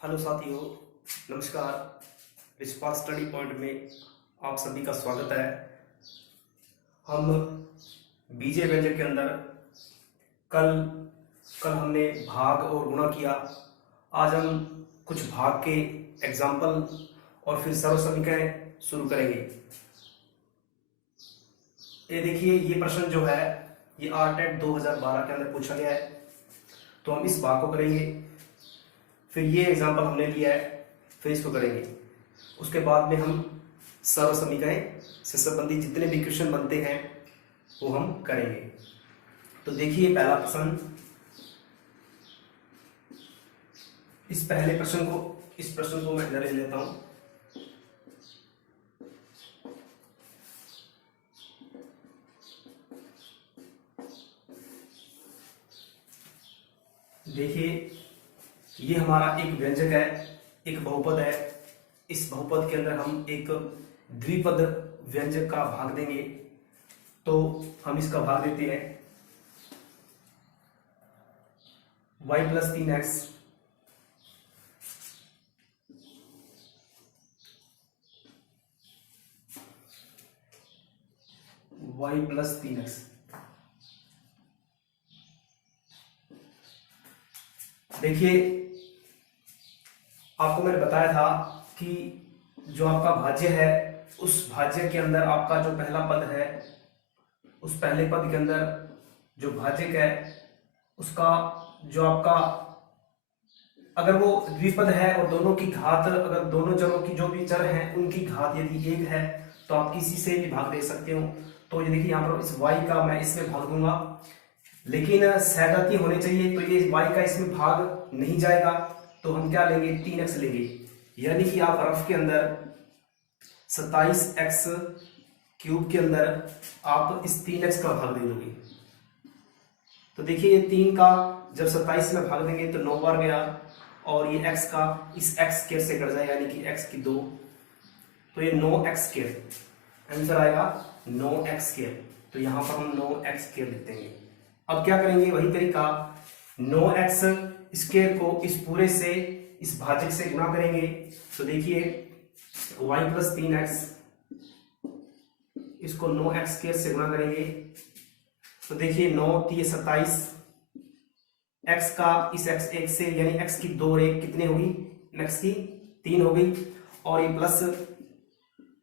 Hello साथियों, नमस्कार। रिस्पाल study point में आप सभी का स्वागत है। हम बीजे व्यंजक के अंदर कल कल हमने भाग और गुणा किया। आज हम कुछ भाग के एग्जाम्पल और फिर सरल समीकरण शुरू करेंगे। ये देखिए, ये प्रश्न जो है ये आरटेट 2012 के अंदर पूछा गया है, तो हम इस भाग को करेंगे। फिर ये एग्जाम्पल हमने लिया है, फिर इसको करेंगे। उसके बाद में हम सर्व समीकरण से संबंधित जितने भी क्वेश्चन बनते हैं वो हम करेंगे। तो देखिए पहला प्रश्न, इस प्रश्न को मैं इधर ले लेता हूं। देखिए, ये हमारा एक व्यंजक है, एक बहुपद है। इस बहुपद के अंदर हम एक द्विपद व्यंजक का भाग देंगे, तो हम इसका भाग देते हैं y + 3x y + 3x। देखिए, आपको मैंने बताया था कि जो आपका भाज्य है उस भाज्य के अंदर आपका जो पहला पद है, उस पहले पद के अंदर जो भाज्यक है उसका जो आपका, अगर वो द्विपद है और दोनों की घात, अगर दोनों चरों की जो भी चर हैं उनकी घात यदि 1 है तो आप किसी से भी भाग दे सकते हो। तो ये देखिए, यहाँ पर इस y का मैं इसमें भाग दूंगा, लेकिन सहजातीय होने चाहिए, तो ये y का इसमें भाग नहीं जाएगा। तो हम क्या लेंगे, 3x लेंगे। यानी कि आप रफ के अंदर 27x³ के अंदर आप इस 3x का भाग दे दोगे। तो देखिए, ये 3 का जब 27 में भाग देंगे तो 9 बार गया, और ये x का इस x² से कट जाएगा, यानी कि x की 2, तो ये 9x²। आंसर आएगा 9x²। तो यहां पर हम 9x² लिख देंगे। अब क्या करेंगे, वही तरीका, 9x² को इस पूरे से इस भाजक से गुणा करेंगे। तो देखिए, y + 3x, इसको 9x² से गुणा करेंगे। तो देखिए 9 × 27, x का इस x1 से, यानी x की 2 और 1 कितने होगी, x की 3 हो गई, और ये प्लस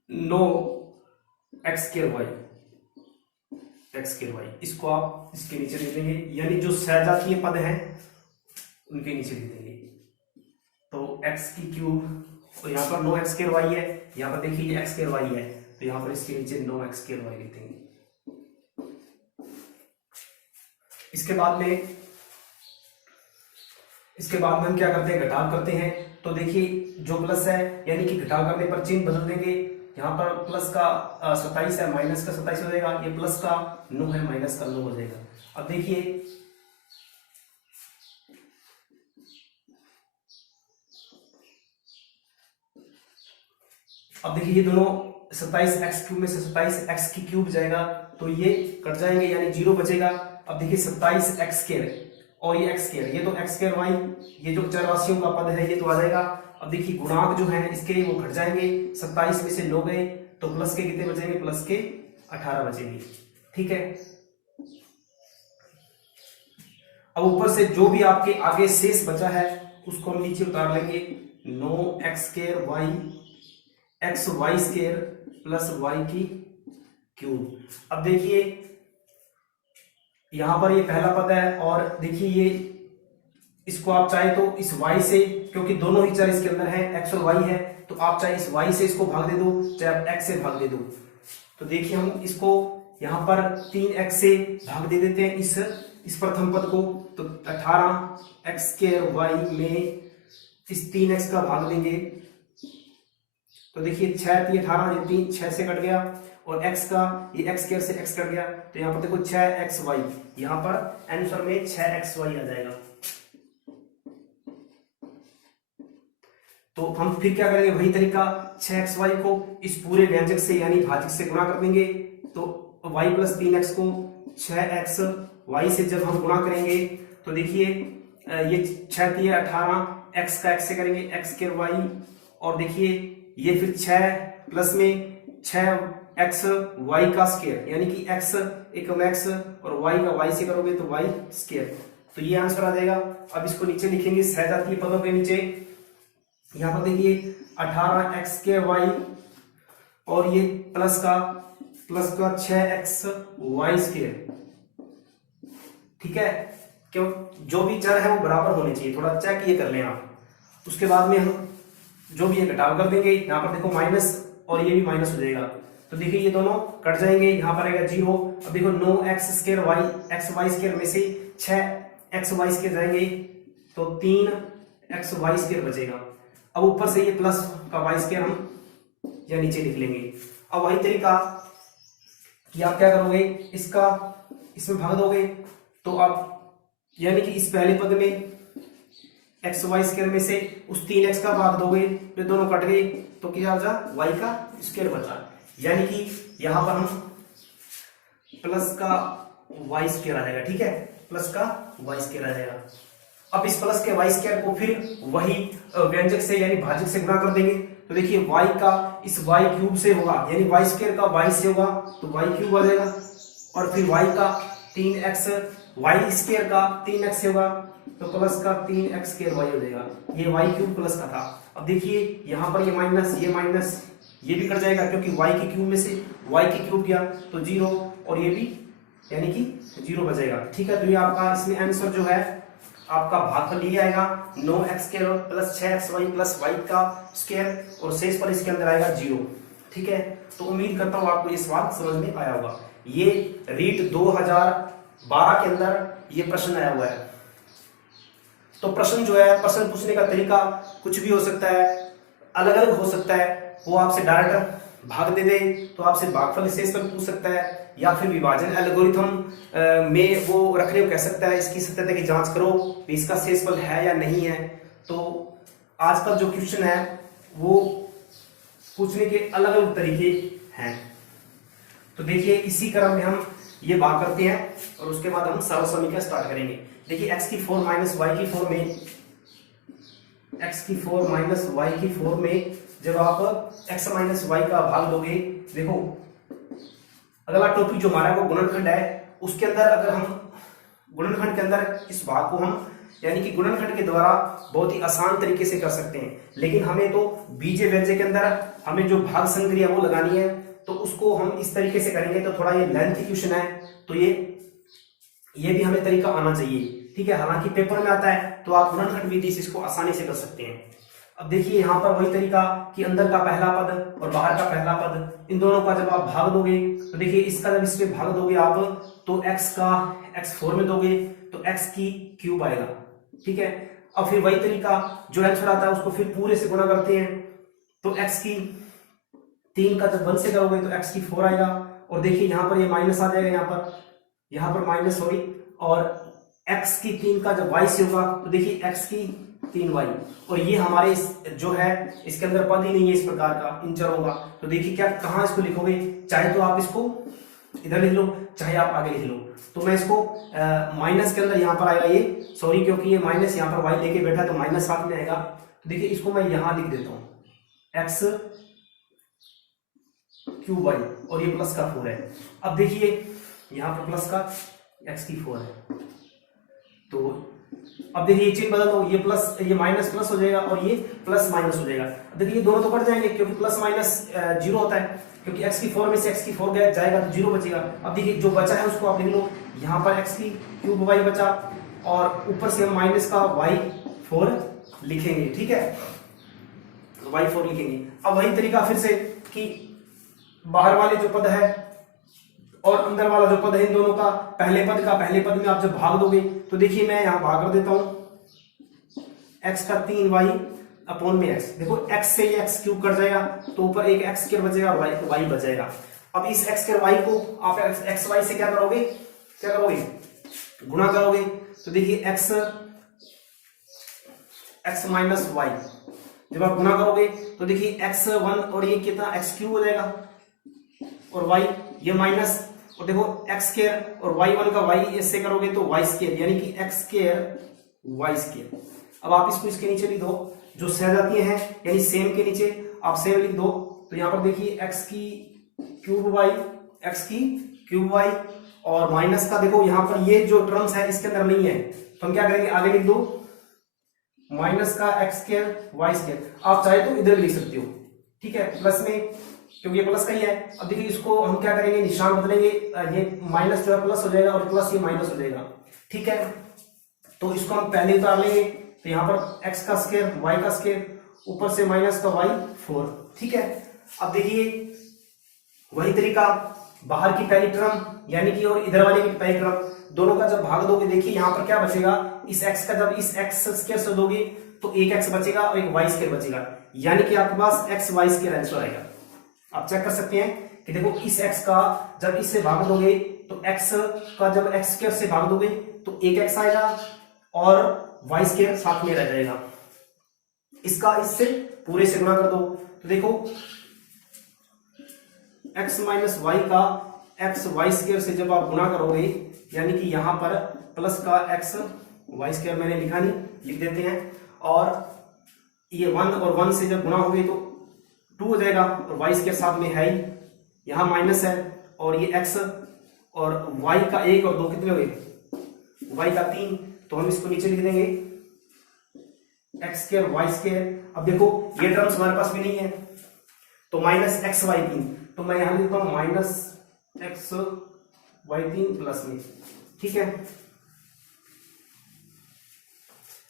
9x²y, इसको आप इसके नीचे लिख देंगे, यानी जो सहजातीय पद हैं उनके नीचे लिख देंगे। तो x³ तो यहाँ पर 9x² है, यहाँ पर देखिए ये x² है, तो यहाँ पर इसके नीचे 9x² लिख देंगे। इसके बाद में हम क्या करते हैं, घटाव करते हैं। तो देखिए, जो प्लस है यानी कि घटाव करने पर चिन्ह बदल देंगे। यहाँ पर प्लस का 27 है, माइनस का 27 हो जाएगा। ये प्लस का 9 है, माइनस का 9 हो जाएगा। अब देखिए, ये दोनों 27x³ में से 27x³ जाएगा, तो ये कट जाएंगे, यानी 0 बचेगा। अब देखिए 27x² और ये x², ये तो x²y, ये जो चर राशियों का पद है ये तो आ जाएगा। अब देखिए गुणांक जो है इसके वो घट जाएंगे, 27 में से 9 गए तो प्लस के कितने बचेंगे, प्लस के 18 बचेंगे। ठीक है, अब ऊपर से जो भी आपके आगे शेष बचा है उसको हम नीचे उतार लेंगे। 9x² xy² plus y³। अब देखिए यहां पर ये पहला पद है, और देखिए ये, इसको आप चाहे तो इस y से, क्योंकि दोनों ही चर इसके अंदर हैं, x और y है, तो आप चाहे इस y से इसको भाग दे दो, चाहे आप x से भाग दे दो। तो देखिए हम इसको यहां पर 3x से भाग दे देते हैं इस प्रथम पद को, तो 18x² में इस 3x का भाग देंगे। तो देखिए 6 × 18, ये 3 6 से कट गया, और x का ये x² से x कट गया, तो यहाँ पर देखो 6xy, यहाँ पर आंसर में 6xy आ जाएगा। तो हम फिर क्या करेंगे, वही तरीका, 6xy को इस पूरे व्यंजक से यानी भाजक से गुणा कर देंगे। तो y + 3x को 6xy से जब हम गुणा करेंगे तो देखिए ये 6 3 18, एक्स का एक्स से करेंगे एक्स स्क्वायर वाई, और देखिए ये फिर 6 प्लस में 6 एक्स वाई का स्क्वायर, यानी कि एक्स एकम एक्स और वाई का वाई से करोगे तो वाई स्क्वायर। तो ये आंसर आ जाएगा। अब इसको नीचे लिखेंगे सहजातीय पदों के नीचे। यहाँ पर देखिए 18 एक्स स्क्वायर वाई और ये प्लस का 6 एक्स वाई स्क्वायर। ठीक है, क्यों जो भी चर है वो बराबर होने चाहिए, थोड़ा चेक ये कर लें आप। उसके बाद में हम जो भी है घटाव कर देंगे। यहाँ पर देखो माइनस और ये भी माइनस हो जाएगा, तो देखिए ये दोनों कट जाएंगे, यहाँ पर आएगा 0। अब देखो 9 x square y x y square में से 6 एक्स वाई स्क्वायर जाएंगे तो 3 एक्स वाई स्क्वायर बचेगा। अब ऊपर से ये प्लस का वाई स्क्वायर हम या नीचे लिख लेंगे। अब वही तरीका कि आप क्या करोगे, इसका इसमें भाग दोगे तो आप यानी कि इस पहले पद में एक्स वाई स्क्वायर में से उस 3x का भाग दोगे तो दोनों कट गए, तो क्या बचा y का स्क्वायर बचा, यानी कि यहां पर हम प्लस का y स्क्वायर आ जाएगा। ठीक है, प्लस का y स्क्वायर आ जाएगा। अब इस प्लस के y स्क्वायर को फिर वही व्यंजक से यानी भाजक से गुणा कर देंगे, तो देखिए y का इस y क्यूब से होगा, यानी y स्क्वायर का y से होगा तो y क्यूब आ जाएगा, और फिर y का 3x y स्क्वायर का 3x से होगा तो प्लस का 3x स्क्वायर y हो जाएगा। ये y क्यूब प्लस का था। अब देखिए यहाँ पर ये माइनस ये भी कट जाएगा, क्योंकि y के क्यूब में से y के क्यूब गया तो 0, और ये भी यानी कि 0 बचेगा। ठीक है, तो ये आपका इसमें आंसर जो है आपका भागफल ये आएगा 9x square plus 6xy plus y का स्क्वायर, और शेष पर इसके अंदर आएगा 0। ठीक है, तो उम्मीद करता हूँ आपको ये सवाल समझ में आया होगा। ये रीट 2012 के अंदर ये प्रश्न आया हुआ है। तो प्रश्न जो है, प्रश्न पूछने का तरीका कुछ भी हो सकता है, अलग अलग हो सकता है। वो आपसे डायरेक्ट भाग दे दे तो आपसे भागफल शेषफल पूछ सकता है, या फिर विभाजन एल्गोरिथम में वो रखने को कह सकता है, इसकी सत्यता की जांच करो कि इसका शेषफल है या नहीं है। तो आज का जो क्वेश्चन है वो पूछने के अलग अलग तरीके हैं। तो देखिए इसी क्रम में हम ये भाग करते हैं और उसके बाद हम सरल समीकरण स्टार्ट करेंगे। देखिए x की 4 माइनस y की 4 में, x की 4 माइनस y की 4 में जब आप x माइनस y का भाग दोगे, देखो अगला टॉपिक जो हमारा वो गुणनखंड है, उसके अंदर अगर हम गुणनखंड के अंदर इस भाग को हम यानी कि गुणनखंड के द्वारा बहुत ही आसान तरीके से कर सकते हैं, लेकिन हमें तो बीजीय व्यंजक के अंदर हमें जो भाग संक्रिया वो लगानी है, तो उसको हम इस तरीके से करेंगे। तो थोड़ा ये लेंथी क्वेश्चन है, तो ये भी हमें तरीका आना चाहिए। ठीक है, हालांकि पेपर में आता है तो आप गुणनखंड विधि से इसको आसानी से कर सकते हैं। अब देखिए यहाँ पर वही तरीका कि अंदर का पहला पद और बाहर का पहला पद, इन दोनों का जब आप भाग दोगे तो देखिए इसका जब इस पे भाग दोगे आप तो x का x 4 में दोगे तो x की क्यूब आएगा। ठीक है, अब फिर वही तरीका जो आंसर आता है उसको फिर पूरे से गुणा करते हैं, तो x की 3 का जब 1 से करोगे तो x की 4 आएगा, और देखिए यहाँ पर ये माइनस आ जाएगा, यहाँ पर माइनस सॉरी, और x की 3 का जब y से होगा तो देखिए x की 3y, और ये हमारे जो है इसके अंदर पद ही नहीं है इस प्रकार का इन चरों का। तो देखिए क्या कहाँ इसको लिखोगे, चाहे तो आप इसको इधर लिख लो चाहे आप आगे लिख लो। तो मैं इसको माइनस के अंदर यहाँ पर आएगा ये, सॉरी क्योंकि ये माइनस यहाँ पर y लेके बैठा तो माइनस साथ में आएगा। तो देखिए इसको मैं यहाँ लिख देता हूँ x क्यूब y, और ये प्लस का 4 है। अब देखिए यहाँ पर प्लस का x की 4 है, तो अब देखिए ये चिन्ह बदल दो, ये प्लस ये माइनस प्लस हो जाएगा और ये प्लस माइनस हो जाएगा। देखिए ये दोनों तो कट जाएंगे क्योंकि प्लस माइनस 0 होता है, क्योंकि x की 4 में से x की 4 गया जाएगा तो 0 बचेगा। अब देखिए जो बचा है उसको आप लिख लो, यहाँ पर x की क्यूब y बचा और ऊपर से हम माइनस का y4 लिखेंगे। ठीक है, y4 लिखेंगे। अब वही तरीका फिर से कि बाहर वाले जो पद है और अंदर वाला जो पद है, इन दोनों का पहले पद में आप जब भाग दोगे तो देखिए मैं यहाँ भाग कर देता हूं x का 3y अपॉन में x। देखो x से ये x क्यूब कट जाएगा तो ऊपर एक x स्क्वायर बचेगा और y बचेगा। अब इस x स्क्वायर y को आप x y से क्या करोगे गुणा करोगे, तो देखिए x माइनस y जब आप गुणा करोगे तो देखिए x1 और ये कितना x क्यूब हो जाएगा, और y ये माइनस, और देखो x स्क्वायर और y1 का y इससे करोगे तो y स्क्वायर, यानी कि x स्क्वायर वाई स्केयर। अब आप इसको इसके नीचे लिख दो, जो सहजातीय हैं यानी सेम के नीचे आप सेम लिख दो। तो यहाँ पर देखिए एक्स की क्यूब वाई और माइनस का देखो यहाँ पर ये जो टर्म्स है इसके अंदर नहीं है, तो हम क्या करेंगे आगे लिख दो माइनस का एक्स स्क्वायर वाई स्क्वायर। आप चाहे तो इधर भी लिख सकते हो, ठीक है, प्लस में, क्योंकि ये प्लस का ही है। अब देखिए इसको हम क्या करेंगे, निशान बदलेंगे, ये माइनस जो है प्लस हो जाएगा और प्लस ये माइनस हो जाएगा, ठीक है। तो इसको हम पहले उतार लेंगे, तो यहाँ पर एक्स का स्क्वायर वाई का स्क्वायर ऊपर से माइनस का वाई 4, ठीक है। अब देखिए वही तरीका, बाहर की पहली टर्म यानी कि और इधर वाले की पहली टर्म, दोनों का जब भाग दोगे देखिए यहाँ पर क्या बचेगा, इस x का जब इस x स्क्वायर से दोगे तो एक x बचेगा और एक y स्क्वायर बचेगा, यानी कि आपके पास x y स्क्वायर आंसर आएगा। आप चेक कर सकते हैं कि देखो इस x का जब इससे भाग दोगे तो x का जब x स्क्वायर से भाग दोगे तो एक x आएगा और y स्क्वायर साथ में रह जाएगा। इसका इससे पूरे से गुणा कर दो, तो देखो x माइनस वाई का एक्स वाई स्क्वायर से जब आप गुणा करोगे, यानी कि यहां पर प्लस का एक्स वाई स्क्वायर मैंने लिखा नहीं, लिख देते हैं, और ये 1 और 1 से जब गुणा होगे तो 2 हो जाएगा और वाई स्क्वायर साथ में है ही, यहां माइनस है, और ये एक्स और वाई का 1 और 2 कितने हो गए, वाई का 3, तो हम इसको नीचे लिख देंगे एक्स स्क्वायर वाई स्क्वायर। अब देखो ये टर्म्स हमारे पास भी नहीं है, तो माइनस एक्स वाई 3, तो मैं यहां लिखता हूं माइनस एक्स वाई 3 प्लस में, ठीक है।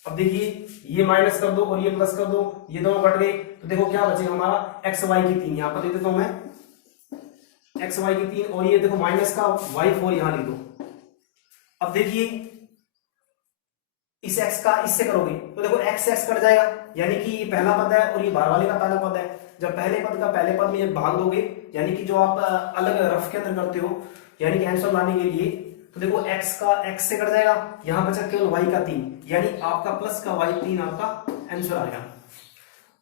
अब देखिए ये माइनस कर दो और ये प्लस कर दो, ये दोनों कट गए, तो देखो क्या बचेगा हमारा एक्स वाई की 3, यहां पर लिख देता हूं मैं एक्स वाई की 3, और ये देखो माइनस का वाई 4 यहां लिख दो। अब देखिए इस x का इससे करोगे तो देखो x कट जाएगा, यानी कि ये पहला पद है और ये बाहर वाले का पहला पद है। जब पहले पद का पहले पद में ये भाग दोगे, यानी कि जो आप अलग रफ के अंदर करते हो, यानी कि आंसर लाने के लिए, तो देखो x का x से कट जाएगा, यहां बचा केवल y का 3, यानी आपका प्लस का y 3 आपका आंसर आ गया।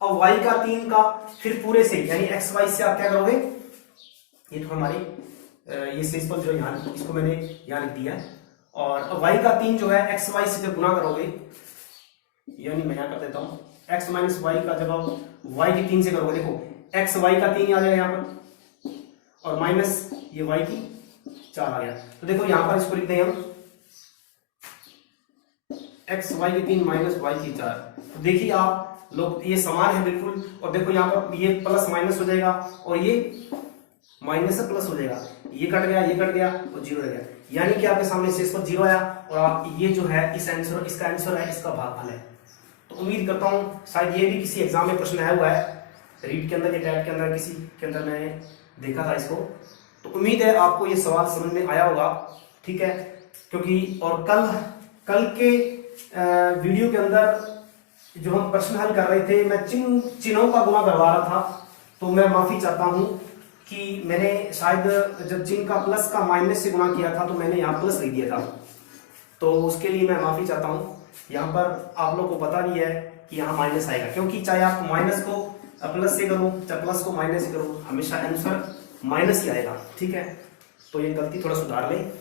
अब y का 3 का फिर पूरे से यानी x y से आप क्या करोगे, ये तो हमारी ये शेष पद जो यहाँ इसको मैंने यहाँ लिख दिया, और y का 3 जो है x y से जब गुणा करोगे, यानी मैं यहाँ कर देता हूँ x माइनस वाई का जब आप y की 3 से करोगे, देखो x y का 3 आ जाएगा यहाँ पर, और माइनस ये y की 4 आ गया। तो देखो यहाँ पर इसको लिखते हैं हम x y की 3 माइनस y की 4। तो देखिए आप लोग ये समान है बिल्कुल, और देखो यहाँ पर ये प्लस माइनस हो जाएगा और ये माइनस से प्लस हो जाएगा, ये कट गया और 0 रह गया, यानी कि आपके सामने शेष पर 0 आया, और आप ये जो है इस आंसर इसका आंसर है, इसका भागफल है। तो उम्मीद करता हूँ शायद ये भी किसी एग्जाम में प्रश्न आया हुआ है, रीड के अंदर या टैट के अंदर किसी के अंदर मैंने देखा था इसको, तो उम्मीद है आपको ये सवाल समझ में आया होगा, ठीक है। क्योंकि और कल के वीडियो के अंदर जो हम प्रश्न हल कर रहे थे, मैं चिन्हों का गुणा करवा रहा था, तो मैं माफी चाहता हूँ कि मैंने शायद जब चिन्ह का प्लस का माइनस से गुणा किया था तो मैंने यहाँ प्लस लिख दिया था, तो उसके लिए मैं माफी चाहता हूँ। यहाँ पर आप लोग को पता भी है कि यहाँ माइनस आएगा, क्योंकि चाहे आप माइनस को प्लस से करो चाहे प्लस को माइनस से करो, हमेशा आंसर माइनस ही आएगा, ठीक है। तो ये गलती थोड़ा सुधार लें,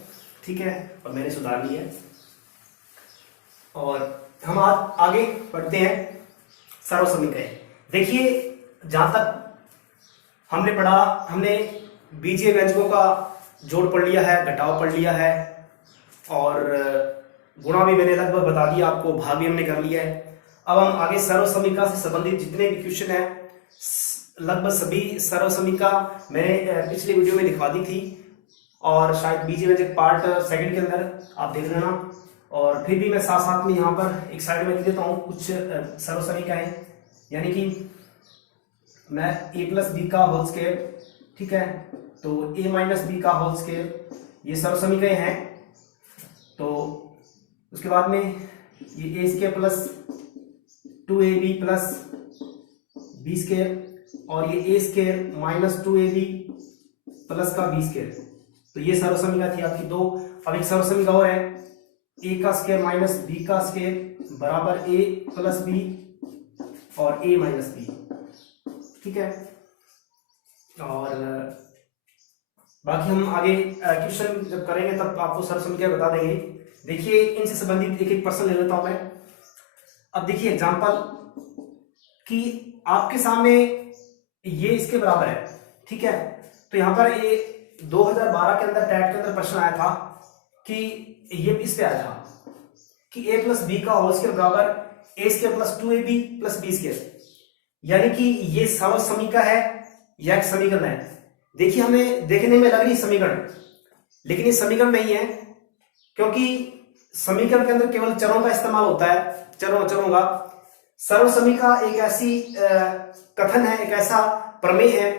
ठीक है, और मैंने सुधार ली है। और हम आगे बढ़ते हैं सर्वसमीकरण। देखिए जहां तक हमने पढ़ा, हमने बीजीय व्यंजकों का जोड़ पढ़ लिया है, घटाव पढ़ लिया है, और गुणा भी मैंने लगभग बता दिया आपको, भाग भी हमने कर लिया है। अब हम आगे सर्वसमीकरण से संबंधित जितने भी क्वेश्चन है, लगभग सभी सर्वसमीकरण मैंने पिछले वीडियो में दिखा दी थी, और शायद बीजीय व्यंजक पार्ट 2 के अंदर आप देख लेना। और फिर भी मैं साथ साथ में यहाँ पर एक साइड में लिख देता हूँ कुछ सर्वसमीकरण है, यानी कि मैं a प्लस बी का होल स्क्वायर, ठीक है, तो a माइनस बी का होल स्क्वायर, ये सर्वसमीकरण है। तो उसके बाद में ये a square plus 2ab plus B square, और ये a square minus 2ab plus का बी स्क्वायर, तो ये सर्वसमीकरण थी आपकी 2। अब एक सर्वसमीकरण और है, a का स्क्वायर माइनस b का स्क्वायर बराबर a प्लस b और a माइनस b, ठीक है। और बाकी हम आगे क्वेश्चन जब करेंगे तब आपको सर्वसमीकरण बता देंगे। देखिए इनसे संबंधित एक एक प्रश्न ले लेता हूं मैं। अब देखिए एग्जांपल कि आपके सामने ये इसके बराबर है, ठीक है। तो यहां पर ये 2012 के अंदर टैट के अंदर प्रश्न आया था कि ये इस पे आया था कि a प्लस बी का होल स्क्वायर बराबर A square plus 2ab plus B square, यानी कि ये सर्व समीकरण है या एक समीकरण है। देखिए हमें देखने में लग रही समीकरण, लेकिन ये समीकरण नहीं है, क्योंकि समीकरण के अंदर केवल चरों का इस्तेमाल होता है, चरों का। सर्व समीकरण एक ऐसी कथन है, एक ऐसा प्रमेय है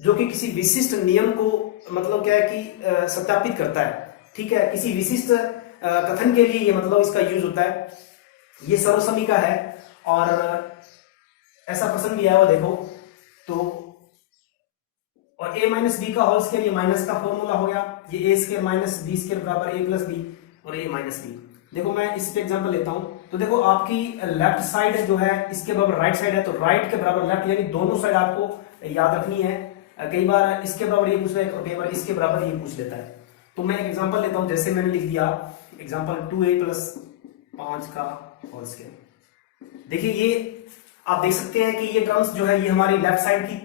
जो कि किसी विशिष्ट नियम को मतलब क्या है कि सत्यापित करता है, ठीक है। किसी विशिष्ट कथन के लिए ये मतलब इसका यूज होता है, ये सर्व समीकरण है। और ऐसा प्रश्न भी आया हुआ देखो तो, और a माइनस बी का होल स्क्वायर, ये माइनस का फॉर्मूला हो गया, ये ए स्क्वायर माइनस बी स्क्वायर बराबर ए प्लस बी और ए माइनस बी। देखो मैं इस पे एग्जांपल लेता हूं, तो देखो आपकी लेफ्ट साइड जो है इसके बराबर राइट साइड है, तो राइट के बराबर लेफ्ट, यानी दोनों साइड आपको याद रखनी है। कई बार इसके बराबर ये पूछ ले और कई बार इसके बराबर ये पूछ लेता है। तो मैं एक एग्जांपल लेता हूं, जैसे मैंने लिख दिया एग्जांपल 2a प्लस 5 का होल स्क्वायर। देखिए ये आप देख सकते हैं कि ये टर्म्स जो है ये हमारी लेफ्ट साइड की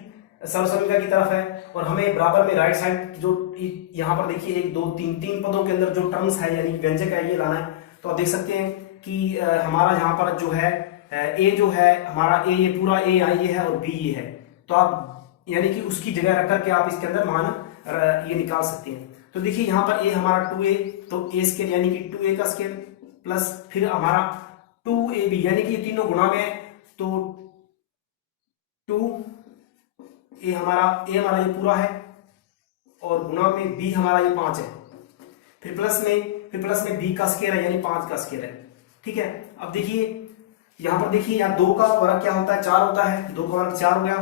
सर्व समीकरण की तरफ है, और हमें बराबर में राइट साइड जो यहाँ पर देखिए 1 2 3 तीन पदों के अंदर जो टर्म्स है यानी व्यंजक है ये लाना है। तो आप देख सकते हैं कि हमारा यहाँ पर जो है ए जो है हमारा ए, ये पूरा ए ये है और बी ये है, तो आप यानी कि उसकी जगह रख करके आप इसके अंदर मान ये निकाल सकते हैं। तो देखिए यहाँ पर ए हमारा 2a, तो ए स्क्वायर यानी कि 2a का स्क्वायर प्लस फिर हमारा 2ab यानी कि ये तीनों गुणा में, तो 2a हमारा ये पूरा है और गुणा में b हमारा ये 5 है, फिर प्लस में b का स्क्वायर है यानी 5 का स्क्वायर है, ठीक है। अब देखिए यहां पर देखिए यहाँ 2 का वर्ग क्या होता है, 4 होता है, 2 का वर्ग 4 हो गया,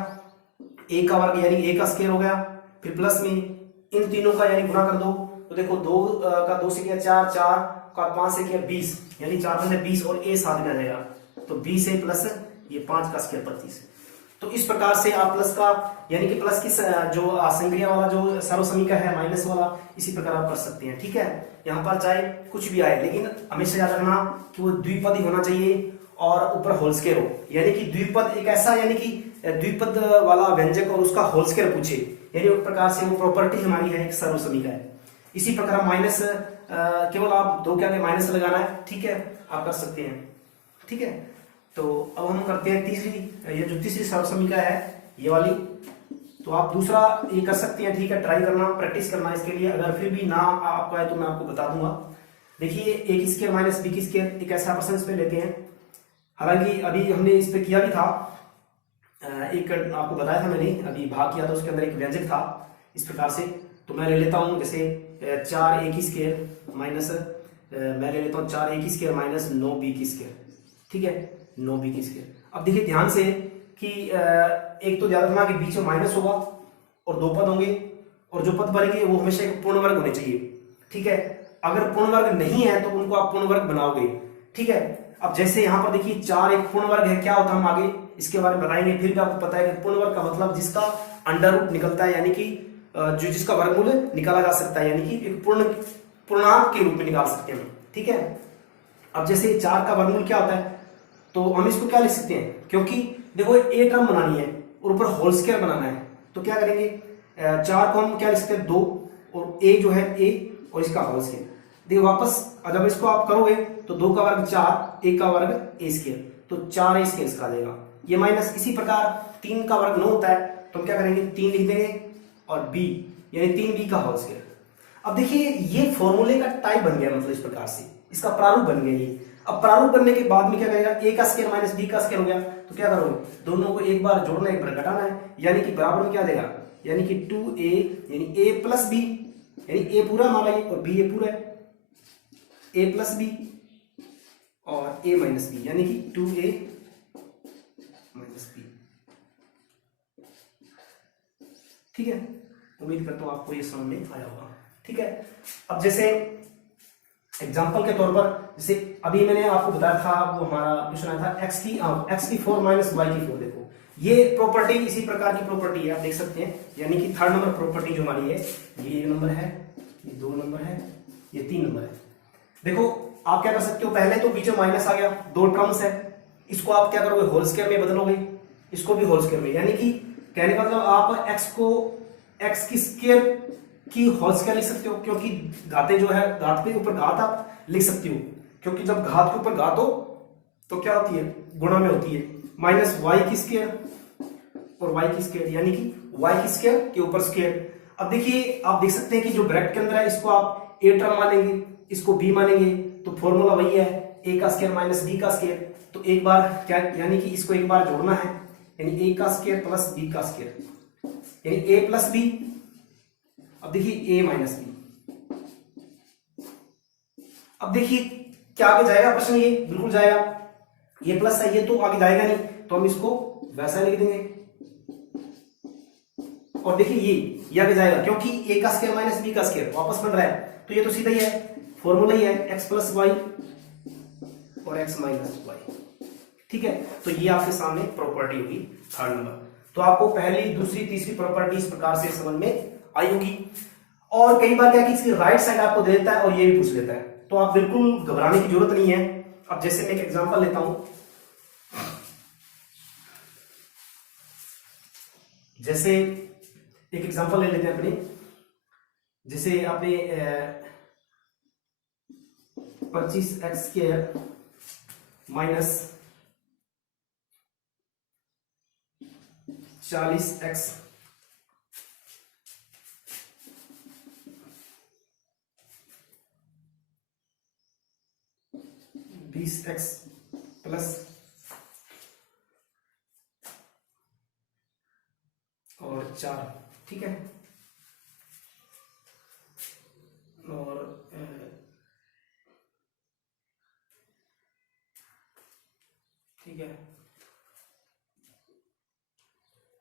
a का वर्ग यानी a का स्क्वायर हो गया, फिर प्लस में इन तीनों का यानी गुणा कर दो, तो देखो 2 का 2 से किया 4, 4 का 5 से किया 20, यानी 4 में 20 और a साथ में आ जाएगा, तो 20 है प्लस ये 5 का स्क्वायर 25। तो इस प्रकार से आप प्लस का यानी कि प्लस की जो संक्रिया वाला जो सर्व समीकरण है माइनस वाला, इसी प्रकार आप कर सकते हैं, ठीक है। यहाँ पर चाहे कुछ भी आए, लेकिन हमेशा याद रखना कि वो द्विपद ही होना चाहिए और ऊपर होल स्क्वायर हो, यानी कि द्विपद एक ऐसा यानी कि द्विपद वाला व्यंजक और उसका होल स्क्वायर पूछे, यानी उस प्रकार से वो प्रॉपर्टी हमारी है एक सर्व समीकरण। इसी प्रकार माइनस केवल आप 2 के आगे माइनस लगाना है, ठीक है, आप कर सकते हैं, ठीक है। तो अब हम करते हैं तीसरी, ये जो तीसरी सर्व समीकरण है ये वाली, तो आप दूसरा ये कर सकते हैं, ठीक है। ट्राई करना, प्रैक्टिस करना इसके लिए, अगर फिर भी ना आपको आए तो मैं आपको बता दूंगा। देखिए a की स्क्वायर माइनस b की स्क्वायर एक ऐसा प्रश्न इस पे लेते हैं, हालांकि अभी हमने इस पे किया भी था, एक आपको बताया था मैंने, अभी भाग किया था, उसके अंदर एक व्यंजक था इस प्रकार से। तो मैं ले लेता हूँ जैसे 4a की स्क्वायर माइनस मैं ले लेता हूँ 4a की स्क्वायर माइनस 9b की स्क्वायर, ठीक है, 9b की स्क्वायर। अब देखिए ध्यान से कि एक तो ध्यान रखना कि बीच में माइनस होगा और 2 पद होंगे, और जो पद बनेंगे वो हमेशा एक पूर्ण वर्ग होने चाहिए, ठीक है। अगर पूर्ण वर्ग नहीं है तो उनको आप पूर्ण वर्ग बनाओगे, ठीक है। अब जैसे यहाँ पर देखिए 4 एक पूर्ण वर्ग है, क्या होता है हम आगे इसके बारे में बताएंगे, फिर भी आपको पता है कि पूर्ण वर्ग का मतलब जिसका अंडर रूट निकलता है, यानी कि जो जिसका वर्गमूल निकाला जा सकता है, यानी कि एक पूर्णांक के रूप में निकाल सकते हैं, ठीक है। अब जैसे 4 का वर्गमूल क्या होता है, तो हम इसको क्या लिख सकते हैं, क्योंकि देखो ए टर्म बनानी है और ऊपर होल स्क्वायर बनाना है, तो क्या करेंगे 4 को हम क्या लिख सकते हैं 2, और ए जो है ए और इसका होल स्क्वायर। देखो वापस जब इसको आप करोगे तो 2 का वर्ग 4, ए का वर्ग ए स्क्वायर, तो 4 ए स्क्वायर इसका आ जाएगा, ये माइनस। इसी प्रकार 3 का वर्ग 9 होता है, तो हम क्या करेंगे 3 लिख देंगे और b यानी 3b का होल स्क्वायर। अब देखिए ये फॉर्मूले का टाइप बन गया, मतलब इस प्रकार से इसका प्रारूप बन गया ये। अब प्रारूप बनने के बाद में क्या करेगा, a का स्क्वायर माइनस b का स्क्वायर हो गया, तो क्या करोगे दोनों को एक बार जोड़ना एक बार घटाना है, यानी कि बराबर में क्या देगा, यानी कि 2a यानी a प्लस b, यानी a पूरा हमारा और b ये पूरा है, a प्लस b और a माइनस b, यानी कि 2a माइनस b, ठीक है। उम्मीद करता हूं आपको ये समझ में आया होगा, ठीक है। अब जैसे एग्जाम्पल के तौर पर, जैसे अभी मैंने आपको बताया था, वो हमारा क्वेश्चन आया था x की 4 माइनस y की 4। देखो ये प्रॉपर्टी इसी प्रकार की प्रॉपर्टी है, आप देख सकते हैं, यानी कि 3rd नंबर प्रॉपर्टी जो हमारी है, ये 1 नंबर है, ये 2 नंबर है, ये 3 नंबर है। देखो आप क्या कर सकते हो, पहले तो बीच में माइनस आ गया, 2 टर्म्स है, इसको आप क्या करोगे, होल स्क्वायर में बदलोगे, इसको भी होल स्क्वायर में, यानी कि कहने का मतलब आप x को x की स्क्वायर की होल स्क्वायर लिख सकते हो, क्योंकि घाते जो है घात के ऊपर घात आप लिख सकते हो, क्योंकि जब घात के ऊपर घात हो तो क्या होती है, गुणा में होती है, माइनस वाई की स्क्वायर और y की स्क्वायर, यानी कि y की स्क्वायर के ऊपर स्क्वायर। अब देखिए आप देख सकते हैं कि जो ब्रैकेट के अंदर है इसको आप a टर्म मानेंगे, इसको b मानेंगे, तो फॉर्मूला वही है a का स्क्वायर माइनस b का स्क्वायर। तो एक बार क्या, यानी कि इसको एक बार जोड़ना है, यानी a का स्क्वायर प्लस b का स्क्वायर, यानी a प्लस b। अब देखिए a माइनस b, अब देखिए क्या आगे जाएगा प्रश्न, ये बिल्कुल जाएगा, ये प्लस है ये तो आगे जाएगा नहीं, तो हम इसको वैसा लिख देंगे। और देखिए ये आगे जाएगा क्योंकि a का स्क्वायर माइनस b का स्क्वायर वापस बन रहा है, तो ये तो सीधा ही है, फॉर्मूला ही है x प्लस वाई और x माइनस वाई। ठीक है, तो ये आपके सामने प्रॉपर्टी होगी थर्ड नंबर। तो आपको पहली दूसरी तीसरी प्रॉपर्टी इस प्रकार से समझ में आई होगी। और कई बार क्या कि इसकी राइट साइड आपको दे देता है और ये भी पूछ लेता है, तो आप बिल्कुल घबराने की जरूरत नहीं है। अब जैसे मैं एक एग्जांपल लेता हूं, जैसे एक एग्जांपल ले लेते हैं अपने, जैसे आपने 25x square minus 40x x plus और 4, ठीक है, और ठीक है।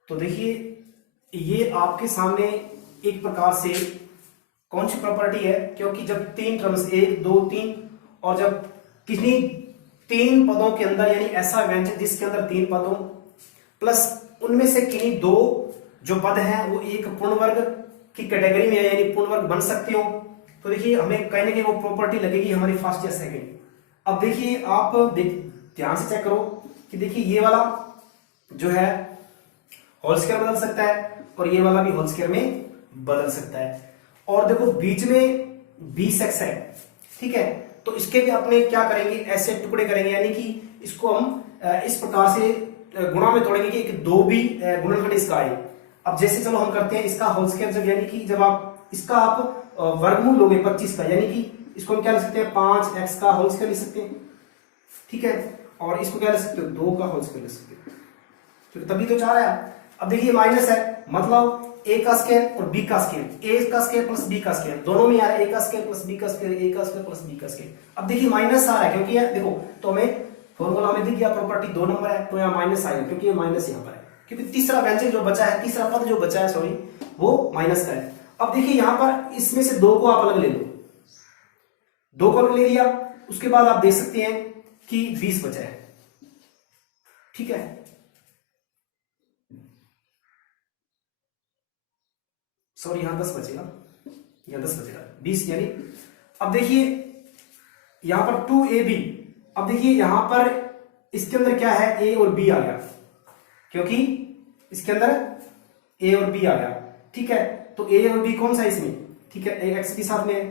तो देखिए ये आपके सामने एक प्रकार से कौन सी प्रॉपर्टी है, क्योंकि जब तीन टर्म्स 1 2 3 और जब किन्हीं तीन पदों के अंदर, यानी ऐसा व्यंजक जिसके अंदर तीन पदों प्लस उनमें से किन्हीं दो जो पद हैं वो एक पूर्ण वर्ग की कैटेगरी में है, यानी पूर्ण वर्ग बन सकते हो, तो देखिए हमें कहीं ना कहीं वो प्रॉपर्टी लगेगी हमारी फर्स्ट या सेकंड। अब देखिए आप ध्यान से चेक करो कि देखिए ये वाला जो है होल स्क्वायर बदल सकता है और ये वाला भी होल स्क्वायर में बदल सकता है, और देखो बीच में 20x है, ठीक है, तो इसके भी अपने क्या करेंगे, ऐसे टुकड़े करेंगे, यानी कि इसको हम इस प्रकार से गुणा में तोड़ेंगे कि एक दो भी गुणनखंड इसका आए। अब जैसे चलो हम करते हैं इसका होल स्क्वायर, जब यानी कि जब आप इसका आप वर्गमूल लोगे 25 का, यानी कि इसको हम क्या लिख सकते हैं 5x का होल स्क्वायर लिख सकते हैं, ठीक है, और इसको क्या लिख सकते हो 2 का होल स्क्वायर लिख सकते हो, तो तभी तो 4 है। अब देखिए माइनस है, मतलब a का स्क्वायर और b का स्क्वायर, a का स्क्वायर प्लस b का स्क्वायर, दोनों में यार a का स्क्वायर प्लस b का स्क्वायर, a का स्क्वायर प्लस b का स्क्वायर। अब देखिए माइनस आ रहा है क्योंकि ये देखो, तो हमें फॉर्मूला में दिख गया प्रॉपर्टी 2 नंबर है, तो यहाँ माइनस आएगा क्योंकि ये माइनस यहाँ पर है, क्योंकि तीसरा व्यंजक जो बचा है, तीसरा पद जो बचा है सॉरी, वो माइनस का है। अब देखिए यहाँ पर इसमें से 2 को आप अलग ले लो, 2 को अलग ले लिया, उसके बाद आप देख सकते हैं कि 20 बचा है, ठीक है, सॉरी यहां 10 बचेगा, यहां 10 बचेगा, 20 यानी। अब देखिए यहां पर 2ab, अब देखिए यहां पर इसके अंदर क्या है, a और b आ गया, क्योंकि इसके अंदर a और b आ गया, ठीक है, तो a और b कौन सा है इसमें, ठीक है, x भी साथ में है,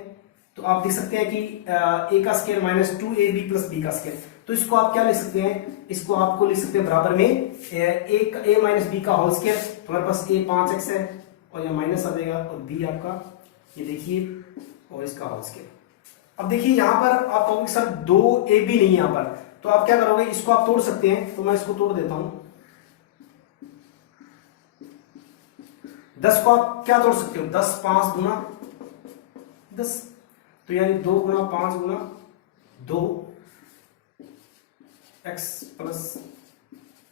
तो आप देख सकते हैं कि a का square minus 2ab plus b का स्क्वायर, तो इसको आप क्या लिख सकते हैं, इसको आपको लिख सकते हैं बराबर में a माइनस b का होल स्क्वायर, तो हमारे पास a 5x है और यह माइनस आ जाएगा, और b आपका ये देखिए और इसका होल स्क्वायर। अब देखिए यहां पर आप कहोगे सर 2ab नहीं है यहां पर, तो आप क्या करोगे, इसको आप तोड़ सकते हैं, तो मैं इसको तोड़ देता हूं, 10 को आप क्या तोड़ सकते हो, 10 5 गुना 10, तो यानी 2 गुना 5 गुना 2 x प्लस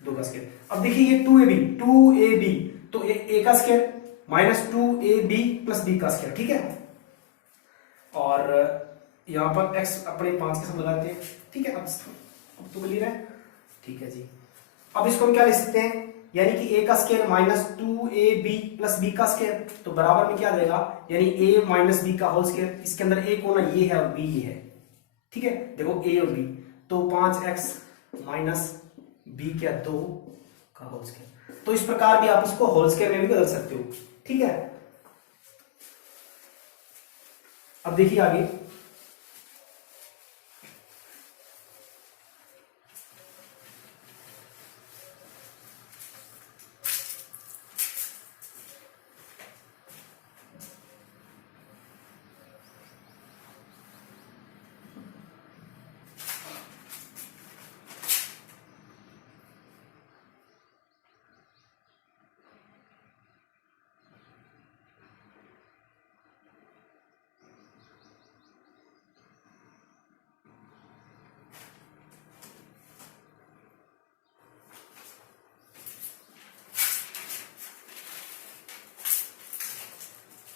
2 का स्क्वायर। अब देखिए ये 2ab तो a का square minus 2ab plus b का स्क्वायर, ठीक है, और यहां पर x अपने 5 के साथ लगाते हैं, ठीक है, अब तो क्लियर है, ठीक है जी। अब इसको हम क्या लिख सकते हैं, यानी कि a का square minus 2ab plus b का स्क्वायर, तो बराबर में क्या आ जाएगा, यानी a माइनस b का होल स्क्वायर, इसके अंदर a कोना ये है और b ये है, ठीक है, देखो a और b, तो 5x माइनस बी क्या 2 का होल स्क्वायर। तो इस प्रकार भी आप इसको होल स्क्वायर में भी बदल सकते हो, ठीक है। अब देखिए आगे,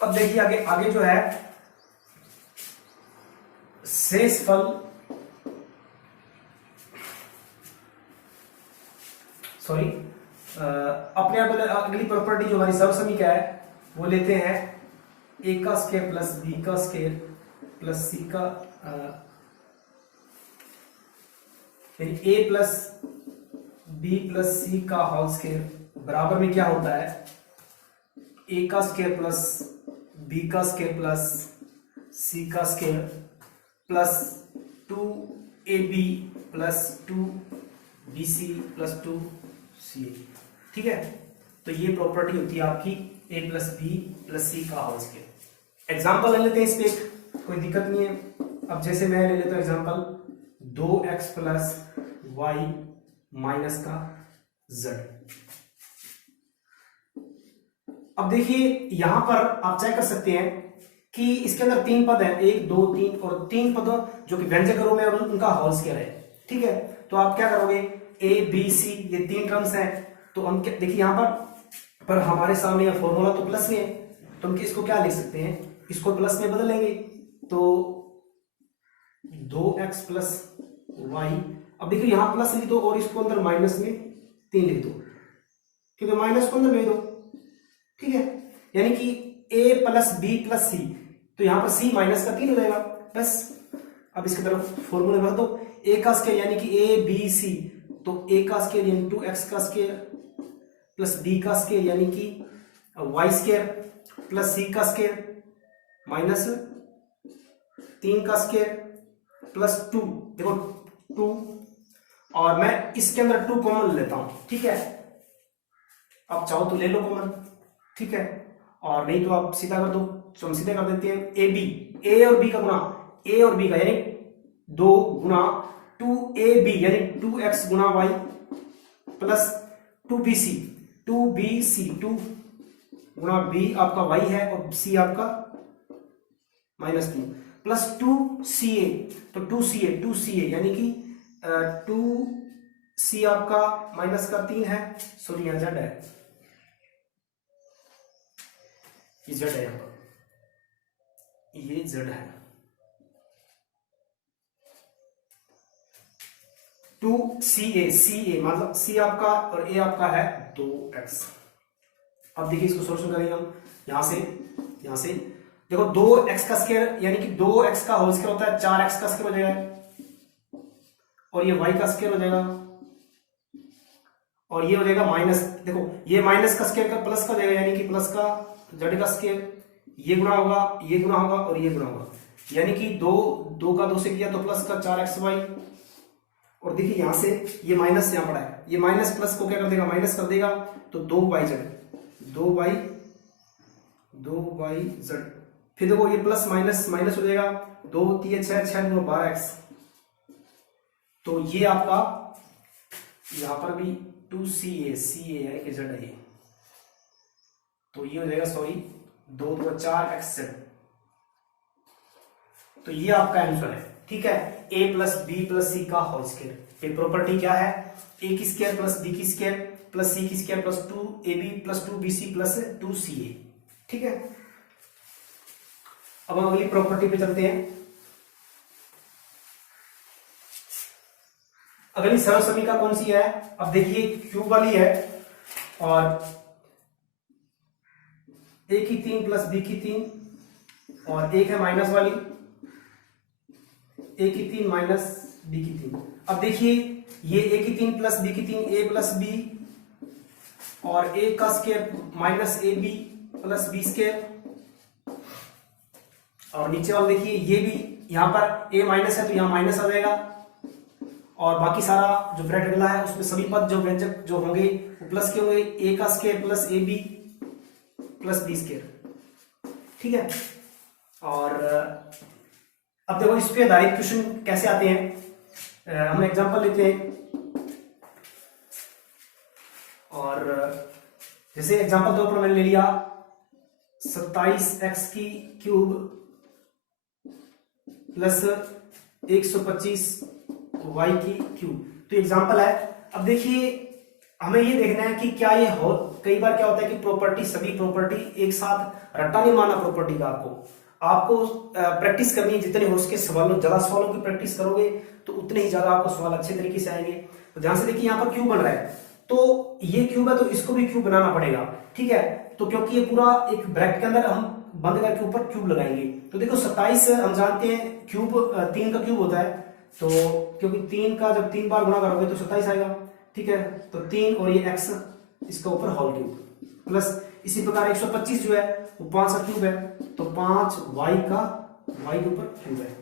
अब देखिए आगे, आगे जो है शेष फल, सॉरी अपने आप अगली प्रॉपर्टी जो हमारी सर्वसमीका है वो लेते हैं ए का स्क्वायर प्लस बी का स्क्वायर प्लस सी का ए प्लस बी प्लस सी का होल स्क्वायर बराबर में क्या होता है, ए का स्क्वायर प्लस बी का स्क्वायर प्लस सी का square plus 2ab plus 2bc plus 2ca, ठीक है। तो ये प्रॉपर्टी होती है आपकी a प्लस बी प्लस सी का होल स्क्वायर। एग्जाम्पल ले लेते हैं इस पे, कोई दिक्कत नहीं है। अब जैसे मैं ले लेता हूं example 2x plus y minus का z। अब देखिए यहां पर आप चेक कर सकते हैं कि इसके अंदर 3 पद हैं, 1 2 3, और 3 पद जो कि व्यंजक रूप में और उनका होल स्क्वायर है, ठीक है। तो आप क्या करोगे, a b c ये 3 टर्म्स हैं, तो हम देखिए यहां पर हमारे सामने यह फॉर्मूला तो प्लस में है, तो हम इसको क्या लिख सकते हैं, इसको प्लस में बदल लेंगे। तो 2x प्लस वाई, अब देखिए यहां प्लस लिख दो और इसको अंदर माइनस में 3 लिख दो, क्योंकि माइनस को अंदर भेज दो, ठीक है। यानी कि a प्लस बी प्लस सी, तो यहां पर c माइनस का 3 हो जाएगा बस। अब इसकी तरफ फॉर्मूले भर दो, a का स्क्वायर यानी कि a b c, तो a का स्क्वायर यानी 2x का स्क्वायर प्लस b का स्क्वायर यानी कि y स्क्वायर प्लस c का स्क्वायर माइनस 3 का स्क्वायर प्लस 2, देखो 2, और मैं इसके अंदर 2 कॉमन लेता हूं, ठीक है। आप चाहो तो ले लो कॉमन, ठीक है, और नहीं तो आप सीधा कर दो। तो हम सीधा कर देते हैं ए बी, ए और बी का गुना, ए और बी का यानी 2 गुना 2ab यानी 2x गुना y प्लस 2bc, 2bc 2 गुना b आपका y है और c आपका -3 प्लस 2ca, तो 2ca यानी कि 2c आपका माइनस का 3 है, सॉरी यहां z है, ये z है, यहां पर ये z है, 2ca मतलब c आपका और a आपका है 2x। अब देखिए इसको सोल्यूशन करेंगे हम यहां से देखो 2x का स्क्वायर यानी कि 2x का होल स्क्वायर होता है 4x का स्क्वायर हो जाएगा, और ये y का स्क्वायर हो जाएगा, और ये हो जाएगा माइनस, देखो ये माइनस का स्क्वायर का प्लस का हो जाएगा यानी कि प्लस का z का स्क्वायर, ये गुना होगा, ये गुना होगा और ये गुना होगा, यानी कि 2 का 2 से किया तो प्लस का 4xy, और देखिए यहां से ये माइनस यहां पड़ा है, ये माइनस प्लस को क्या कर देगा, माइनस कर देगा, तो 2yz, फिर देखो ये प्लस माइनस माइनस हो जाएगा, 2 3 6 6 9 12x, तो ये आपका यहां पर भी 2ca यानी कि z है ये, तो ये हो जाएगा सॉरी 2 2 4xz, तो ये आपका आंसर है, ठीक है। a प्लस बी प्लस सी का होल स्क्वायर, ये प्रॉपर्टी क्या है, a की स्क्वायर प्लस b की स्क्वायर प्लस c की square plus 2ab plus 2bc plus 2ca, ठीक है। अब हम अगली प्रॉपर्टी पे चलते हैं। अगली सरल समीकरण कौन सी है, अब देखिए क्यूब वाली है, और a की 3 प्लस b की 3, और एक है माइनस वाली a की 3 माइनस b की 3। अब देखिए ये a की 3 प्लस b की 3 a प्लस b और a का स्क्वायर माइनस ए बी प्लस बी स्क्वायर, और नीचे वाला देखिए ये भी यहाँ पर a माइनस है तो यहाँ माइनस आ जाएगा, और बाकी सारा जो ब्रैकेट डला है उसमें सभी पद जो व्यंजक जो होंगे वो प्लस के होंगे, a का square plus a b plus B square. ठीक है, और अब देखो इस पे आधारित क्वेश्चन कैसे आते हैं, हम एग्जांपल लेते हैं। और जैसे एग्जांपल तौर पर मैंने ले लिया 27x की क्यूब प्लस 125 y की क्यूब, तो एग्जांपल है। अब देखिए हमें ये देखना है कि क्या ये हो, कई बार क्या होता है कि प्रॉपर्टी सभी प्रॉपर्टी एक साथ रट्टा नहीं मारना प्रॉपर्टी का, आपको प्रैक्टिस करनी है, जितने हो सके सवालों, ज्यादा सवालों की प्रैक्टिस करोगे तो उतने ही ज्यादा आपको सवाल अच्छे तरीके से आएंगे। तो ध्यान से देखिए यहाँ पर क्यूब बन रहा है, तो ये क्यूब है तो इसको भी क्यूब बनाना पड़ेगा। ठीक है, तो क्योंकि ये पूरा एक ब्रैकेट के अंदर हम बंद करके ऊपर क्यूब लगाएंगे, तो देखो 27 हम जानते हैं क्यूब 3 का क्यूब होता है, तो क्योंकि 3 का जब 3 बार गुणा करोगे तो 27 आएगा। ठीक है, तो 3 और ये x इसका ऊपर होल क्यूब प्लस इसी प्रकार 125 जो है वो 5 का क्यूब है, तो 5 y का y के ऊपर क्यूब है।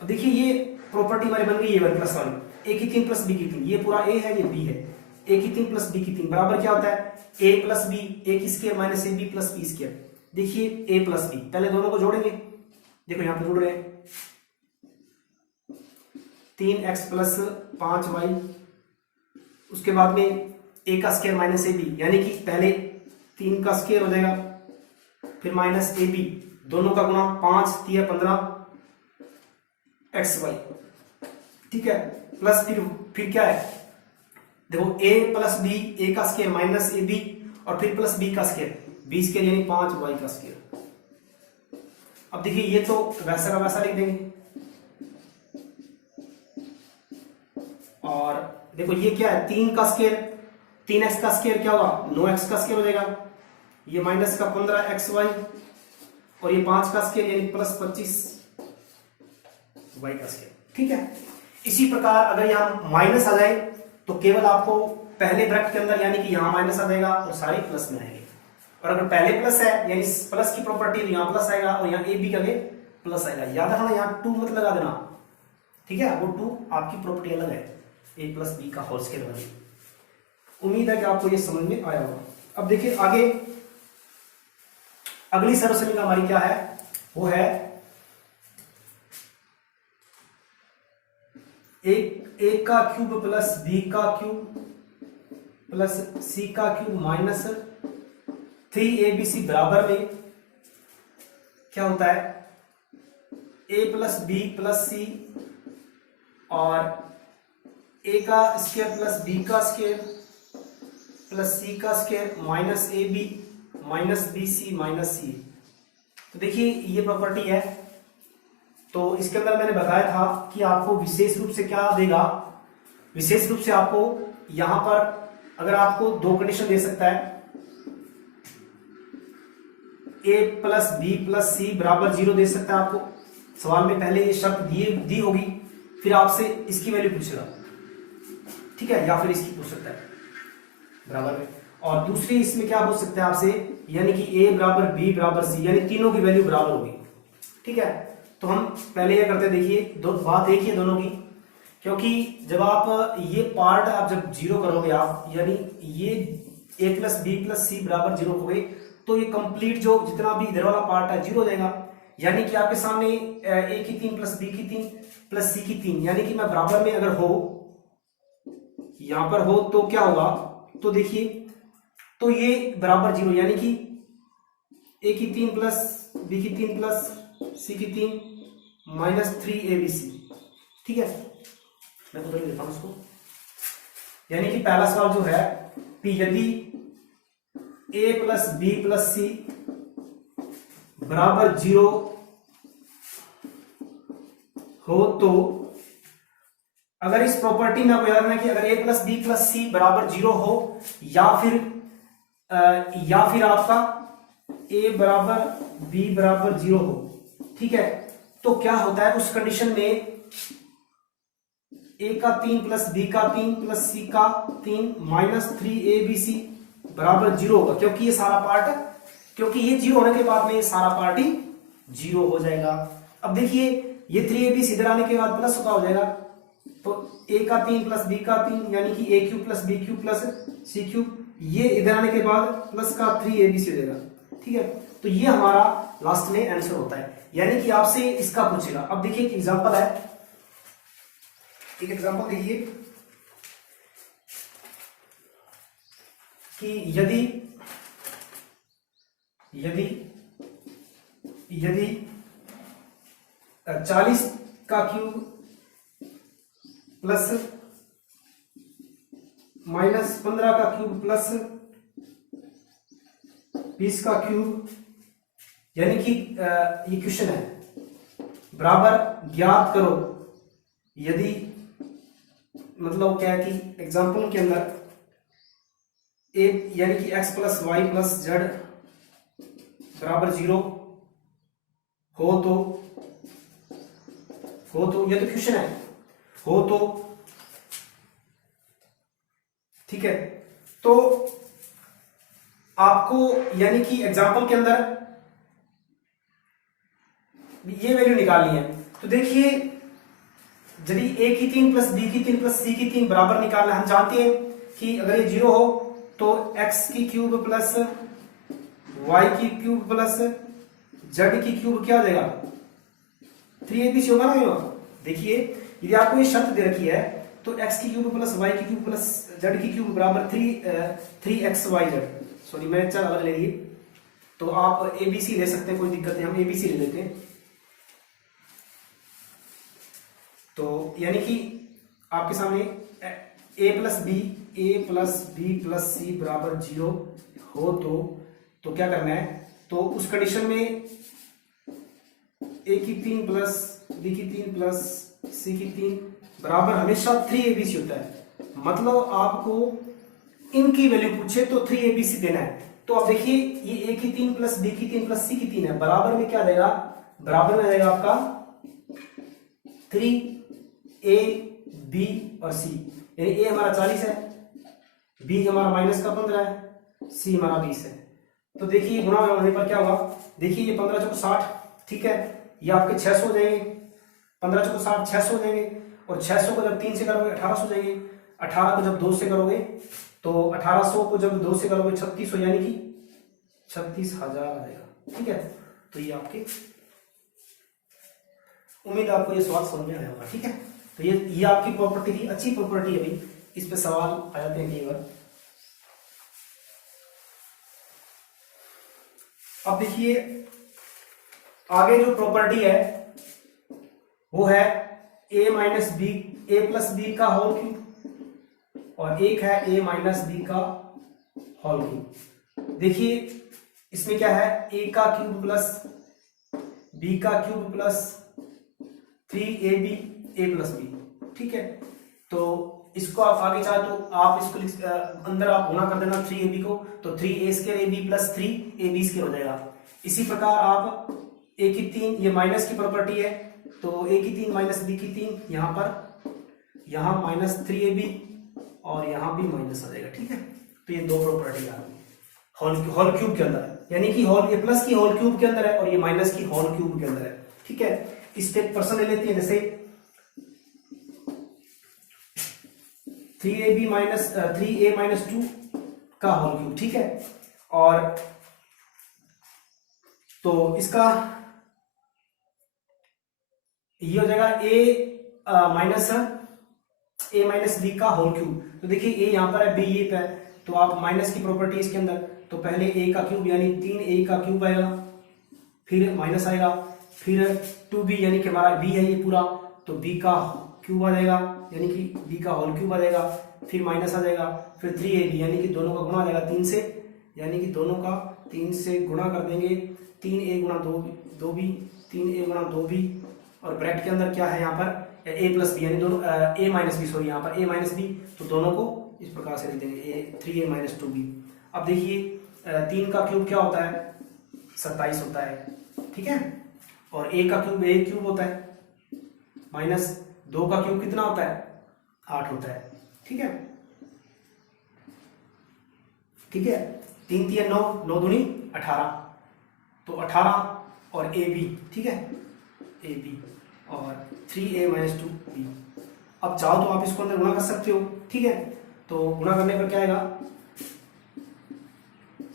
अब देखिए ये प्रॉपर्टी हमारी बन गई a1 प्लस 1, a की 3 प्लस b की 3, ये पूरा a है ये b है, a की 3 प्लस b की 3 बराबर क्या होता है a प्लस b, a की square minus ab plus b square. देखिए a प्लस b, पहले दोनों को जोड़ेंगे, देखो यहां पर जोड़ रहे हैं 3x प्लस 5y, उसके बाद में a का स्क्वायर माइनस ab, यानी कि पहले 3 का स्क्वायर हो जाएगा फिर माइनस ab, दोनों का गुणा 5 3 15 xy। ठीक है, प्लस फिर क्या है, देखो a प्लस b, a का स्क्वायर माइनस ab और फिर प्लस b का स्क्वायर, b स्क्वायर यानी 5y का स्क्वायर। अब देखिए ये तो वैसा का वैसा लिख देंगे, और देखो ये क्या है 3 का स्क्वायर, 3x का स्क्वायर क्या होगा 9x का स्क्वायर हो जाएगा, ये माइनस का 15xy और ये 5 का स्क्वायर यानी प्लस 25y का स्क्वायर। ठीक है, इसी प्रकार अगर यहाँ माइनस आ जाए तो केवल आपको पहले ब्रैकेट के अंदर यानी कि यहाँ माइनस आ जाएगा और सारे प्लस में आएंगे, और अगर पहले प्लस है यानी प्लस की प्रॉपर्टी तो यहाँ प्लस आएगा और यहाँ ए बी का भी प्लस आएगा। याद रखना यहाँ 2 मत लगा देना, ठीक है, वो 2 आपकी प्रॉपर्टी अलग है, a प्लस बी का होल स्क्वायर वाली। उम्मीद है कि आपको ये समझ में आया होगा। अब देखिए आगे अगली सर्वसमीकरण हमारी क्या है, वो है a का क्यूब प्लस b का क्यूब प्लस c का क्यूब माइनस 3abc बराबर में क्या होता है a plus B plus C और a का स्क्वायर प्लस b का स्क्वायर प्लस c का स्क्वायर माइनस ए B minus B C minus C. तो देखिए ये प्रॉपर्टी है, तो इसके अंदर मैंने बताया था कि आपको विशेष रूप से क्या देगा, विशेष रूप से आपको यहां पर अगर आपको 2 कंडीशन दे सकता है a प्लस बी प्लस सी बराबर 0 दे सकता है, आपको सवाल में पहले ये शर्त दी होगी, फिर आपसे इसकी वैल्यू पूछेगा, ठीक है, या फिर इसकी पूछ सकता है बराबर में, और दूसरी इसमें क्या पूछ सकते हैं आपसे, यानी कि a बराबर b बराबर c, यानी तीनों की वैल्यू बराबर होगी। ठीक है, तो हम पहले ये करते हैं, देखिए बात एक ही है दोनों की, क्योंकि जब आप ये पार्ट आप जब 0 करोगे आप, यानी ये a प्लस बी प्लस सी बराबर 0 हो गए, तो ये कंप्लीट जो जितना भी इधर वाला पार्ट है 0 हो जाएगा, यानी कि आपके सामने a की 3 प्लस b की 3 प्लस c की 3, यानी कि मैं बराबर में अगर हो यहां पर हो तो क्या होगा, तो देखिए तो ये बराबर 0, यानी कि a की 3 प्लस b की 3 प्लस c की 3 माइनस 3abc। ठीक है, मैं उधर देता हूं इसको, यानी कि पहला सवाल जो है कि यदि a प्लस बी प्लस सी बराबर 0 हो, तो अगर इस प्रॉपर्टी में आपको याद रखना कि अगर a प्लस बी प्लस सी बराबर 0 हो या फिर आपका a बराबर b बराबर 0 हो, ठीक है, तो क्या होता है उस कंडीशन में ए का 3 प्लस बी का 3 प्लस सी का 3 माइनस 3abc बराबर 0 होगा, क्योंकि ये सारा पार्ट, क्योंकि ये 0 होने के बाद में ये सारा पार्ट ही 0 हो जाएगा। अब देखिए ये 3ab इधर आने के बाद प्लस का हो जाएगा, तो a का 3 प्लस b का 3 यानी कि a cube plus b cube plus c cube, ये इधर आने के बाद प्लस का 3abc हो जाएगा। ठीक है, तो ये हमारा लास्ट में आंसर होता है, यानी कि आपसे इसका पूछेगा। अब देखिए एक एग्जांपल है, एक एग्जांपल देखिए कि यदि यदि यदि 40 का क्यूब प्लस माइनस 15 का क्यूब प्लस 20 का क्यूब, यानी कि ये क्वेश्चन है, बराबर ज्ञात करो यदि, मतलब क्या है कि एग्जांपल के अंदर ए यानी कि x plus y plus z बराबर 0 हो तो ये तो क्वेश्चन है, हो तो ठीक है, तो आपको यानी कि एग्जांपल के अंदर ये वैल्यू निकालनी है। तो देखिए यदि a की 3 प्लस b की 3 प्लस c की 3 बराबर निकालना, हम जानते हैं कि अगर ये 0 हो तो x की क्यूब प्लस y की क्यूब प्लस z की क्यूब क्या हो जाएगा, 3abc होगा ना। देखिए यदि आपको ये शर्त दे रखी है तो x की क्यूब प्लस y की क्यूब प्लस z की क्यूब बराबर 3xyz, सॉरी मैं चल अलग ले लिए, तो आप abc ले सकते हैं, कोई दिक्कत नहीं, हम abc ले लेते हैं। तो यानी कि आपके सामने a प्लस बी प्लस सी बराबर 0 हो तो क्या करना है, तो उस कंडीशन में a की 3 प्लस b की 3 प्लस c की 3 बराबर हमेशा 3abc होता है, मतलब आपको इनकी वैल्यू पूछे तो 3abc देना है। तो अब देखिए ये a की 3 प्लस b की 3 प्लस c की 3 है, बराबर में क्या देगा, बराबर में देगा आपका 3a b और c, यानी a हमारा 40 है, b हमारा माइनस का 15 है, c हमारा 20 है। तो देखिए गुणा होने पर क्या होगा, देखिए ये 15 चौको 60, ठीक है, ये आपके 600 हो जाएंगे, 15 चौको 60 600 हो जाएंगे, और 600 को जब 3 से करोगे 1800 हो जाएंगे, 18 को जब 2 से करोगे तो 1800 को जब 2 से करोगे 3600, यानी कि 36,000 आ जाएगा। ठीक है, तो ये आपके, उम्मीद आपको ये सवाल समझ में आया होगा। ठीक है, तो ये आपकी प्रॉपर्टी थी, अच्छी प्रॉपर्टी है, अभी इस पे सवाल आ जाते हैं कई बार। अब देखिए आगे जो प्रॉपर्टी है वो है a minus B, A plus B का होल क्यूब, और एक है a माइनस बी का होल क्यूब। देखिए इसमें क्या है, a का क्यूब प्लस b का cube plus 3ab a plus B. ठीक है, तो इसको आप आगे चाहे तो आप इसको अंदर आप गुणा कर देना 3ab को, तो 3a square ab plus 3ab square हो जाएगा। इसी प्रकार आप a की 3, ये माइनस की प्रॉपर्टी है, तो a की 3 माइनस b की 3, यहाँ पर यहाँ माइनस 3ab और यहाँ भी माइनस आ जाएगा। ठीक है, तो ये दो प्रॉपर्टी आ गई होल क्यूब के अंदर, यानी कि होल, ये प्लस की होल क्यूब के अंदर है और ये माइनस की होल क्यूब के अंदर है। ठीक है, इस पे पर्सन ले लेते हैं, जैसे 3a माइनस 2 का होल क्यूब। ठीक है, और तो इसका ये हो जाएगा a माइनस b का होल क्यूब। तो देखिए a यहाँ पर है, b ये पे है, तो आप माइनस की प्रॉपर्टी इसके अंदर, तो पहले a का क्यूब यानी 3a का क्यूब आएगा, फिर माइनस आएगा, फिर 2b यानी कि हमारा b है ये पूरा, तो b का क्यूब आ जाएगा, यानी कि b का होल क्यूब आ जाएगा, फिर माइनस आ जाएगा, फिर 3ab यानी कि दोनों का गुणा आ जाएगा 3 से, यानी कि दोनों का 3 से गुणा कर देंगे, 3a गुणा 2b 3a गुणा 2b, और ब्रैकेट के अंदर क्या है यहाँ पर a प्लस बी, यानी दोनों a माइनस बी, सॉरी यहाँ पर a माइनस बी, तो दोनों को इस प्रकार से लिख देंगे 3a माइनस 2b। अब देखिए 3 का क्यूब क्या होता है, 27 होता है। ठीक है, और a का क्यूब a क्यूब होता है, माइनस 2 का क्यूब कितना होता है 8 होता है। ठीक है, ठीक है, 3 3 9, 9 दूनी 18, तो 18 और ए बी, ठीक है, ए बी और 3a - 2b। अब चाहो तो आप इसको अंदर गुणा कर सकते हो। ठीक है, तो गुणा करने पर क्या आएगा,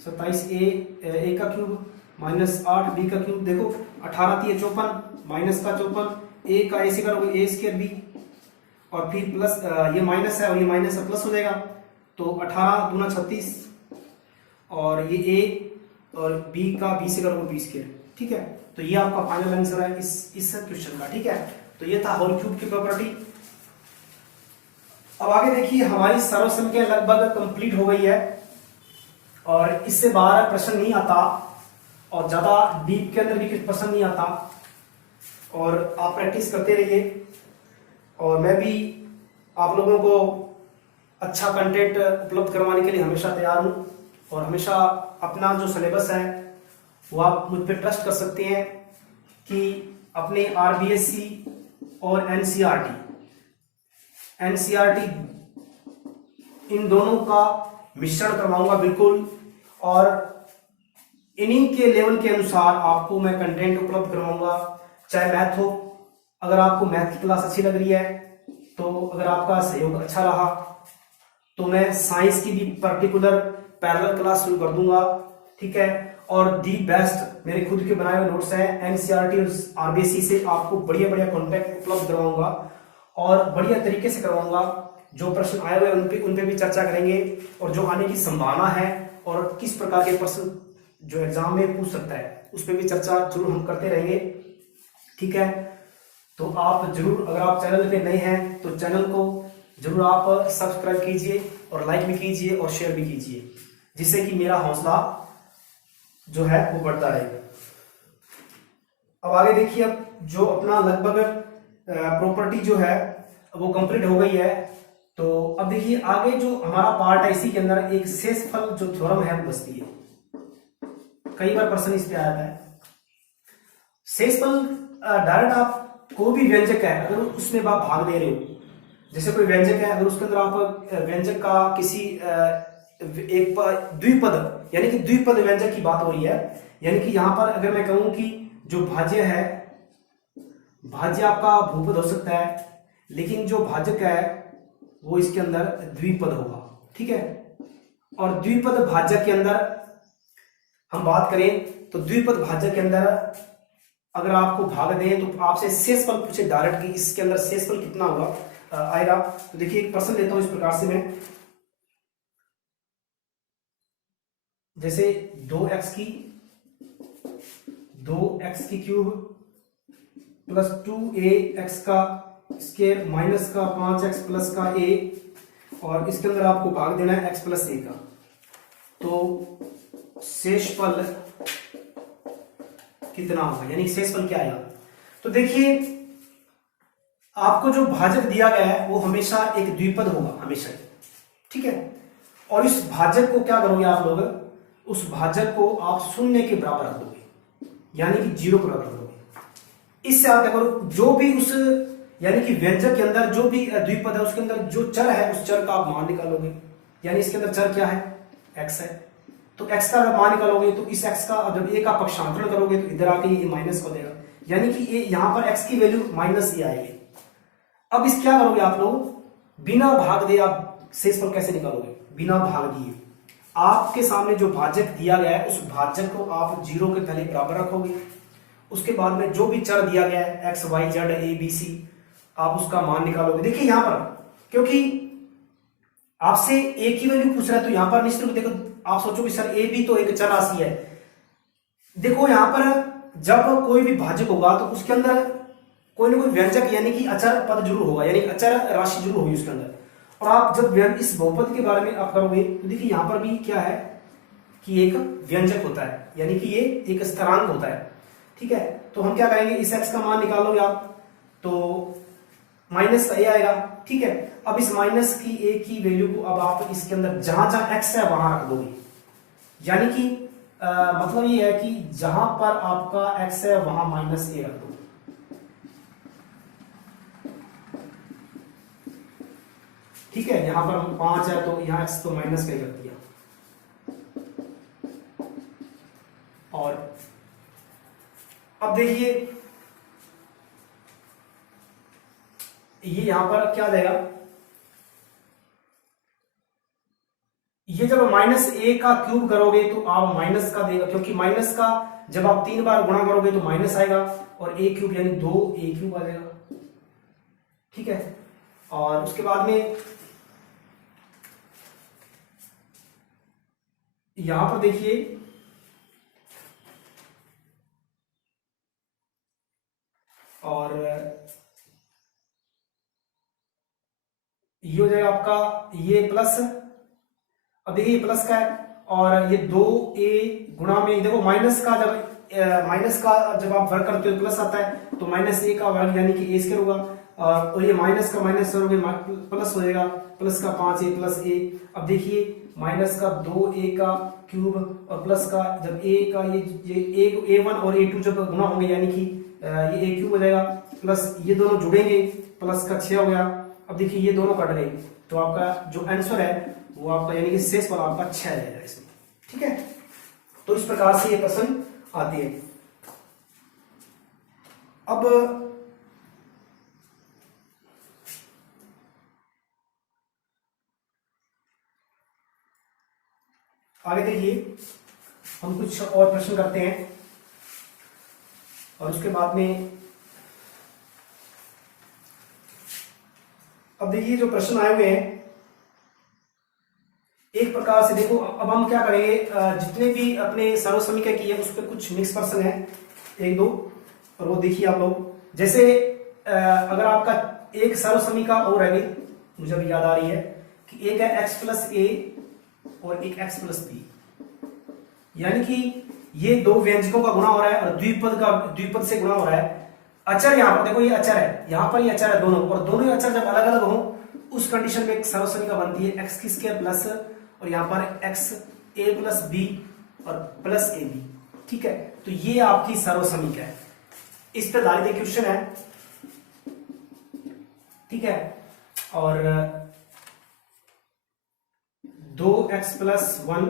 27a का क्यूब माइनस 8b का क्यूब। देखो 18 3 54, माइनस का 54, a का ऐसे करोगे a² b, और फिर प्लस ये माइनस है और ये माइनस है, प्लस हो जाएगा, तो 18 दूना 36, और ये a और b का b से करोगे b²। ठीक है, तो ये आपका फाइनल आंसर है इस क्वेश्चन का। ठीक है, तो ये था होल क्यूब की प्रॉपर्टी। अब आगे देखिए, हमारी सर्वसंख्या लगभग कंप्लीट हो गई है और इससे बाहर प्रश्न नहीं आता, और ज्यादा डीप के अंदर भी कुछ प्रश्न नहीं आता, और आप प्रैक्टिस करते रहिए, और मैं भी आप लोगों को अच्छा कंटेंट उपलब्ध करवाने के लिए हमेशा तैयार हूं, और हमेशा अपना जो सिलेबस है वो आप मुझ पर ट्रस्ट कर सकते हैं कि अपने आरबीएससी और एनसीईआरटी इन दोनों का मिश्रण करवाऊंगा बिल्कुल, और इन्हीं के लेवल के अनुसार आपको मैं कंटेंट उपलब्ध करवाऊंगा, चाहे मैथ हो। अगर आपको मैथ की क्लास अच्छी लग रही है, तो अगर आपका सहयोग अच्छा रहा, तो मैं साइंस की भी पर्टिकुलर पैरेलल क्लास शुरू कर दूंगा। ठीक है, और दी बेस्ट मेरे खुद के बनाए हुए नोट्स हैं एनसीईआरटी और आरबीएससी से, आपको बढ़िया बढ़िया कॉन्टेक्ट उपलब्ध करवाऊंगा और बढ़िया तरीके से करवाऊंगा। जो प्रश्न आए हुए उन पे भी चर्चा करेंगे, और जो आने की संभावना है और किस प्रकार के प्रश्न जो एग्जाम में पूछ सकता है उस पर भी चर्चा जरूर हम करते रहेंगे। ठीक है, तो आप जरूर, अगर आप चैनल पे नए हैं तो चैनल को जरूर आप सब्सक्राइब कीजिए, और लाइक भी कीजिए और शेयर भी कीजिए, जिससे कि मेरा हौसला जो है वो बढ़ता रहेगा। अब आगे देखिए, अब जो अपना लगभग प्रॉपर्टी जो है वो कंप्लीट हो गई है, तो अब देखिए आगे जो हमारा पार्ट है, इसी के अंदर एक शेषफल जो थ्योरम है वो बचती है। कई बार प्रश्न इस पे आया है। शेषफल डायरेक्ट आप कोई भी व्यंजक है, अगर उसमें आप भाग दे रहे हो, जैसे कोई व्यंजक है, अगर उसके अंदर आप व्यंजक का किसी एक द्विपद, यानी कि द्विपद व्यंजक की बात हो रही है, यानी कि यहां पर अगर मैं कहूं कि जो भाज्य है, भाज्य आपका भूपद हो सकता है, लेकिन जो भाजक है वो इसके अंदर द्विपद होगा। ठीक है, और द्विपद भाजक के अंदर हम बात करें तो द्विपद भाजक के अंदर अगर आपको भाग दें तो आपसे शेषफल पूछे डायरेक्ट कि इसके अंदर शेषफल कितना होगा आएगा। तो देखिए एक प्रश्न लेता हूं इस प्रकार से मैं, जैसे 2x की क्यूब प्लस 2ax का स्क्वायर माइनस का 5x प्लस का a, और इसके अंदर आपको भाग देना है x प्लस a का, तो शेषफल कितना होगा, यानी शेषफल क्या आएगा। तो देखिए आपको जो भाजक दिया गया है वो हमेशा एक द्विपद होगा, हमेशा। ठीक है, और इस भाजक को क्या करोगे आप लोग, उस भाजक को आप शून्य के बराबर रख दोगे, यानी कि 0 के बराबर रख दोगे। इससे आप क्या करो, जो भी उस यानी कि व्यंजक के अंदर जो भी द्विपद है उसके अंदर जो चर है उस चर का आप मान निकालोगे, यानी इसके अंदर चर क्या है, x है, तो x का अगर मान निकालोगे तो इस x का जब a का पक्षांतरण करोगे तो इधर आके ये माइनस हो जाएगा, यानी कि ये यहां पर x की वैल्यू माइनस ही आएगी। अब इस क्या करोगे आप लोग, बिना भाग दे आप शेषफल कैसे निकालोगे, बिना भाग दिए आपके सामने जो भाजक दिया गया है उस भाजक को आप 0 के पहले बराबर रखोगे, उसके बाद में जो भी चर दिया गया है x y z a b c आप उसका मान निकालोगे। देखिए यहां पर क्योंकि आपसे a की वैल्यू पूछ रहा है तो यहां पर निश्चित रूप देखो आप सोचोगे सर a भी तो एक चर राशि है। देखो यहां पर जब कोई भी भाजक होगा तो उसके अंदर कोई ना कोई व्यंजक यानी कि अचर पद जरूर होगा, यानी अचर राशि जरूर होगी उसके अंदर। और आप जब इस बहुपद के बारे में आप करोगे तो देखिए यहां पर भी क्या है कि एक व्यंजक होता है, यानी कि ये एक स्थिरांक होता है। ठीक है, तो हम क्या करेंगे, इस x का मान निकालोगे आप तो माइनस का a आएगा। ठीक है, अब इस माइनस की a की वैल्यू को अब आप इसके अंदर जहां जहां x है वहां रख दोगे, यानी कि मतलब ये है कि जहां पर आपका x है वहां माइनस a रख दो। ठीक है, यहाँ पर 5 है तो यहाँ x तो माइनस का ही कर दिया। और अब देखिए ये यहां पर क्या देगा, ये जब -a का क्यूब करोगे तो आप माइनस का देगा, क्योंकि माइनस का जब आप 3 बार गुणा करोगे तो माइनस आएगा, और a क्यूब यानी 2a क्यूब आ जाएगा। ठीक है, और उसके बाद में यहां पर देखिए और ये हो जाएगा आपका ये प्लस, अब देखिए प्लस का है, और ये 2a गुणा में देखो माइनस का जब आप वर्ग करते हो तो प्लस आता है, तो -a का वर्ग यानी कि a स्क्वायर होगा, और ये माइनस का माइनस करोगे प्लस हो जाएगा, प्लस का 5a प्लस a। अब देखिए माइनस का 2a का क्यूब और प्लस का जब a का ये a1 और a2 जब गुणा होंगे यानी कि ये a क्यूब हो जाएगा, प्लस ये दोनों जुड़ेंगे, प्लस का 6 हो गया। अब देखिए ये दोनों कट गए तो आपका जो आंसर है वो आपका यानी कि शेष वाला आपका 6 रहेगा इसमें। ठीक है, तो इस प्रकार से ये प्रश्न आती है। अब आगे देखिए हम कुछ और प्रश्न करते हैं, और उसके बाद में अब देखिए जो प्रश्न आए हुए हैं एक प्रकार से देखो, अब हम क्या करेंगे, जितने भी अपने सर्वसमीकरण की है उस पर कुछ मिक्स प्रश्न है 1-2, और वो देखिए आप लोग। जैसे अगर आपका एक सर्वसमीकरण और है, मुझे अभी याद आ रही है कि एक है x प्लस a और एक x प्लस b, यानी कि ये दो व्यंजकों का गुणा हो रहा है और द्विपद से गुणा हो रहा है। अचर यहाँ पर देखो, ये अचर है, यहाँ पर ये अचर है दोनों, और दोनों ही अचर जब अलग अलग हो उस कंडीशन में एक सर्वसमीकरण बनती है x की स्क्वायर प्लस, और यहाँ पर x a प्लस b और प्लस ab। ठीक है, तो ये आपकी सर्वसमीकरण है, इस पर आधारित क्वेश्चन है। ठीक है, और 2x प्लस 1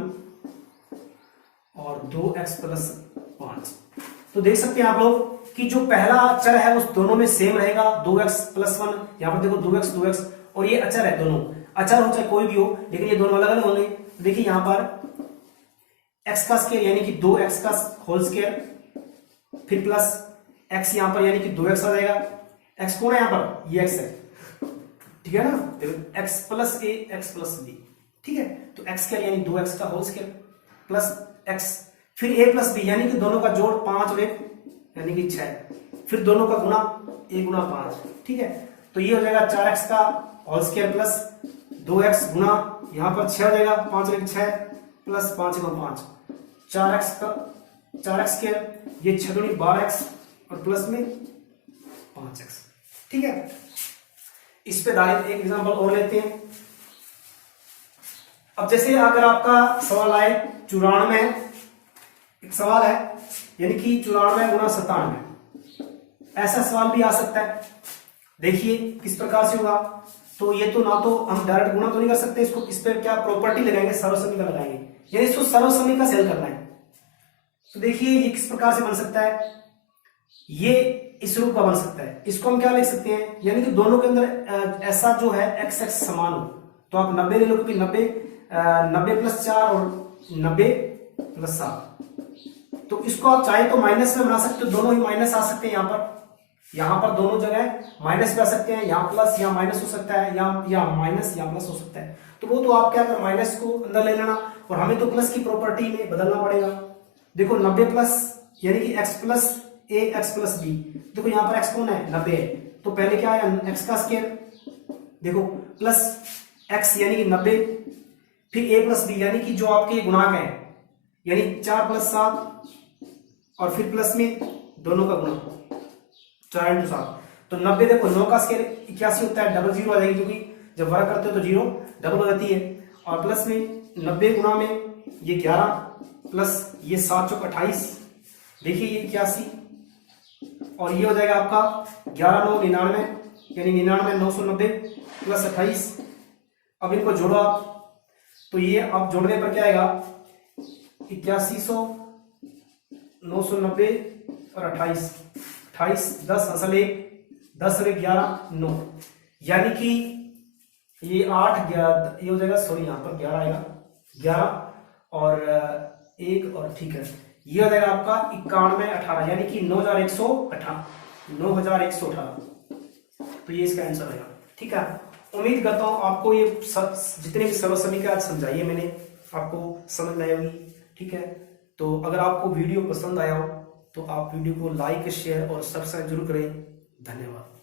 और 2x प्लस 5, तो देख सकते हैं आप लोग कि जो पहला अचर है उस दोनों में सेम रहेगा, 2x प्लस 1, यहाँ पर देखो 2x, और ये अचर है, दोनों अचर हो चाहे कोई भी हो, लेकिन ये दोनों अलग अलग होंगे। देखिए यहाँ पर x का स्क्वायर यानी कि 2x का होल स्क्वायर, फिर प्लस x यहाँ पर यानी कि 2x आ जाएगा। x कौन है यहाँ पर, ये x है, ठीक है ना, देखो x plus a x plus b। ठीक है, तो x स्क्वायर यानी 2x का होल स्क्वायर प्लस x, फिर a प्लस b यानी कि दोनों का जोड़ 5 और 1 यानी कि 6, फिर दोनों का गुना a गुना 5। ठीक है, तो ये हो जाएगा 4x का होल स्क्वायर प्लस 2x गुना यहाँ पर 6 हो जाएगा, 5 और 1 6 प्लस 5 गुना 5, 4x का 4x स्क्वायर, ये 6 दूनी 12x और प्लस में 5x। ठीक है, इस पे आधारित एक एग्जांपल और लेते हैं। अब जैसे अगर आपका सवाल आए 94, एक सवाल है यानी कि 94 गुना 97, ऐसा सवाल भी आ सकता है। देखिए किस प्रकार से होगा, तो ये तो ना तो हम डायरेक्ट गुणा तो नहीं कर सकते इसको, इस पर क्या प्रॉपर्टी लगाएंगे, सर्वसमीकरण लगाएंगे, यानी इसको सर्वसमीकरण सेल करना है। तो देखिए ये किस प्रकार से बन सकता है, ये इस रूप का बन सकता है। इसको हम क्या लिख सकते हैं, यानी कि दोनों के अंदर ऐसा जो है x x समान हो, तो आप 90 ले लो, क्योंकि 90 प्लस 4 और 90 प्लस 7, तो इसको आप चाहे तो माइनस में बना सकते हो, दोनों ही माइनस आ सकते हैं। यहाँ पर दोनों जगह माइनस भी आ सकते हैं, यहाँ प्लस या माइनस हो सकता है, या माइनस या प्लस हो सकता है। तो वो तो आप क्या कर, माइनस को अंदर ले लेना, और हमें तो प्लस की प्रॉपर्टी में बदलना पड़ेगा। देखो 90 प्लस यानी कि x plus a x plus b, देखो यहाँ पर x कौन है, 90 है, तो पहले क्या है x का स्क्वायर, देखो प्लस x यानी कि 90, फिर a प्लस b यानी कि जो आपके गुणांक है, यानी 4 प्लस 7 और फिर प्लस में दोनों का गुणा 4 × 7, तो 90, देखो 9 का स्क्वायर 81 होता है, डबल 0 आ जाएगी, क्योंकि जब वर्ग करते हो तो 0 डबल हो जाती है, और प्लस में 90 गुणा में ये 11 प्लस ये 7 चौक 28, देखिए ये 81, और ये हो जाएगा आपका 11 9 99, यानी 99 990 प्लस 28, अब इनको जोड़ो आप, तो ये आप जोड़ने पर क्या आएगा, 8100, 990 और 28, 10 असल 1, 10 और 11, 9, यानी कि ये 8 11 ये हो जाएगा, सॉरी यहाँ पर 11 आएगा, 11 और 1 और ठीक है, ये हो जाएगा आपका 91 18, यानी कि 9118, 9118, तो ये इसका आंसर आएगा। ठीक है, उम्मीद करता हूँ आपको ये जितने भी सर्व समीकरण आज समझाइए मैंने आपको समझ में आई होगी। ठीक है, तो अगर आपको वीडियो पसंद आया हो तो आप वीडियो को लाइक शेयर और सब्सक्राइब जरूर करें। धन्यवाद।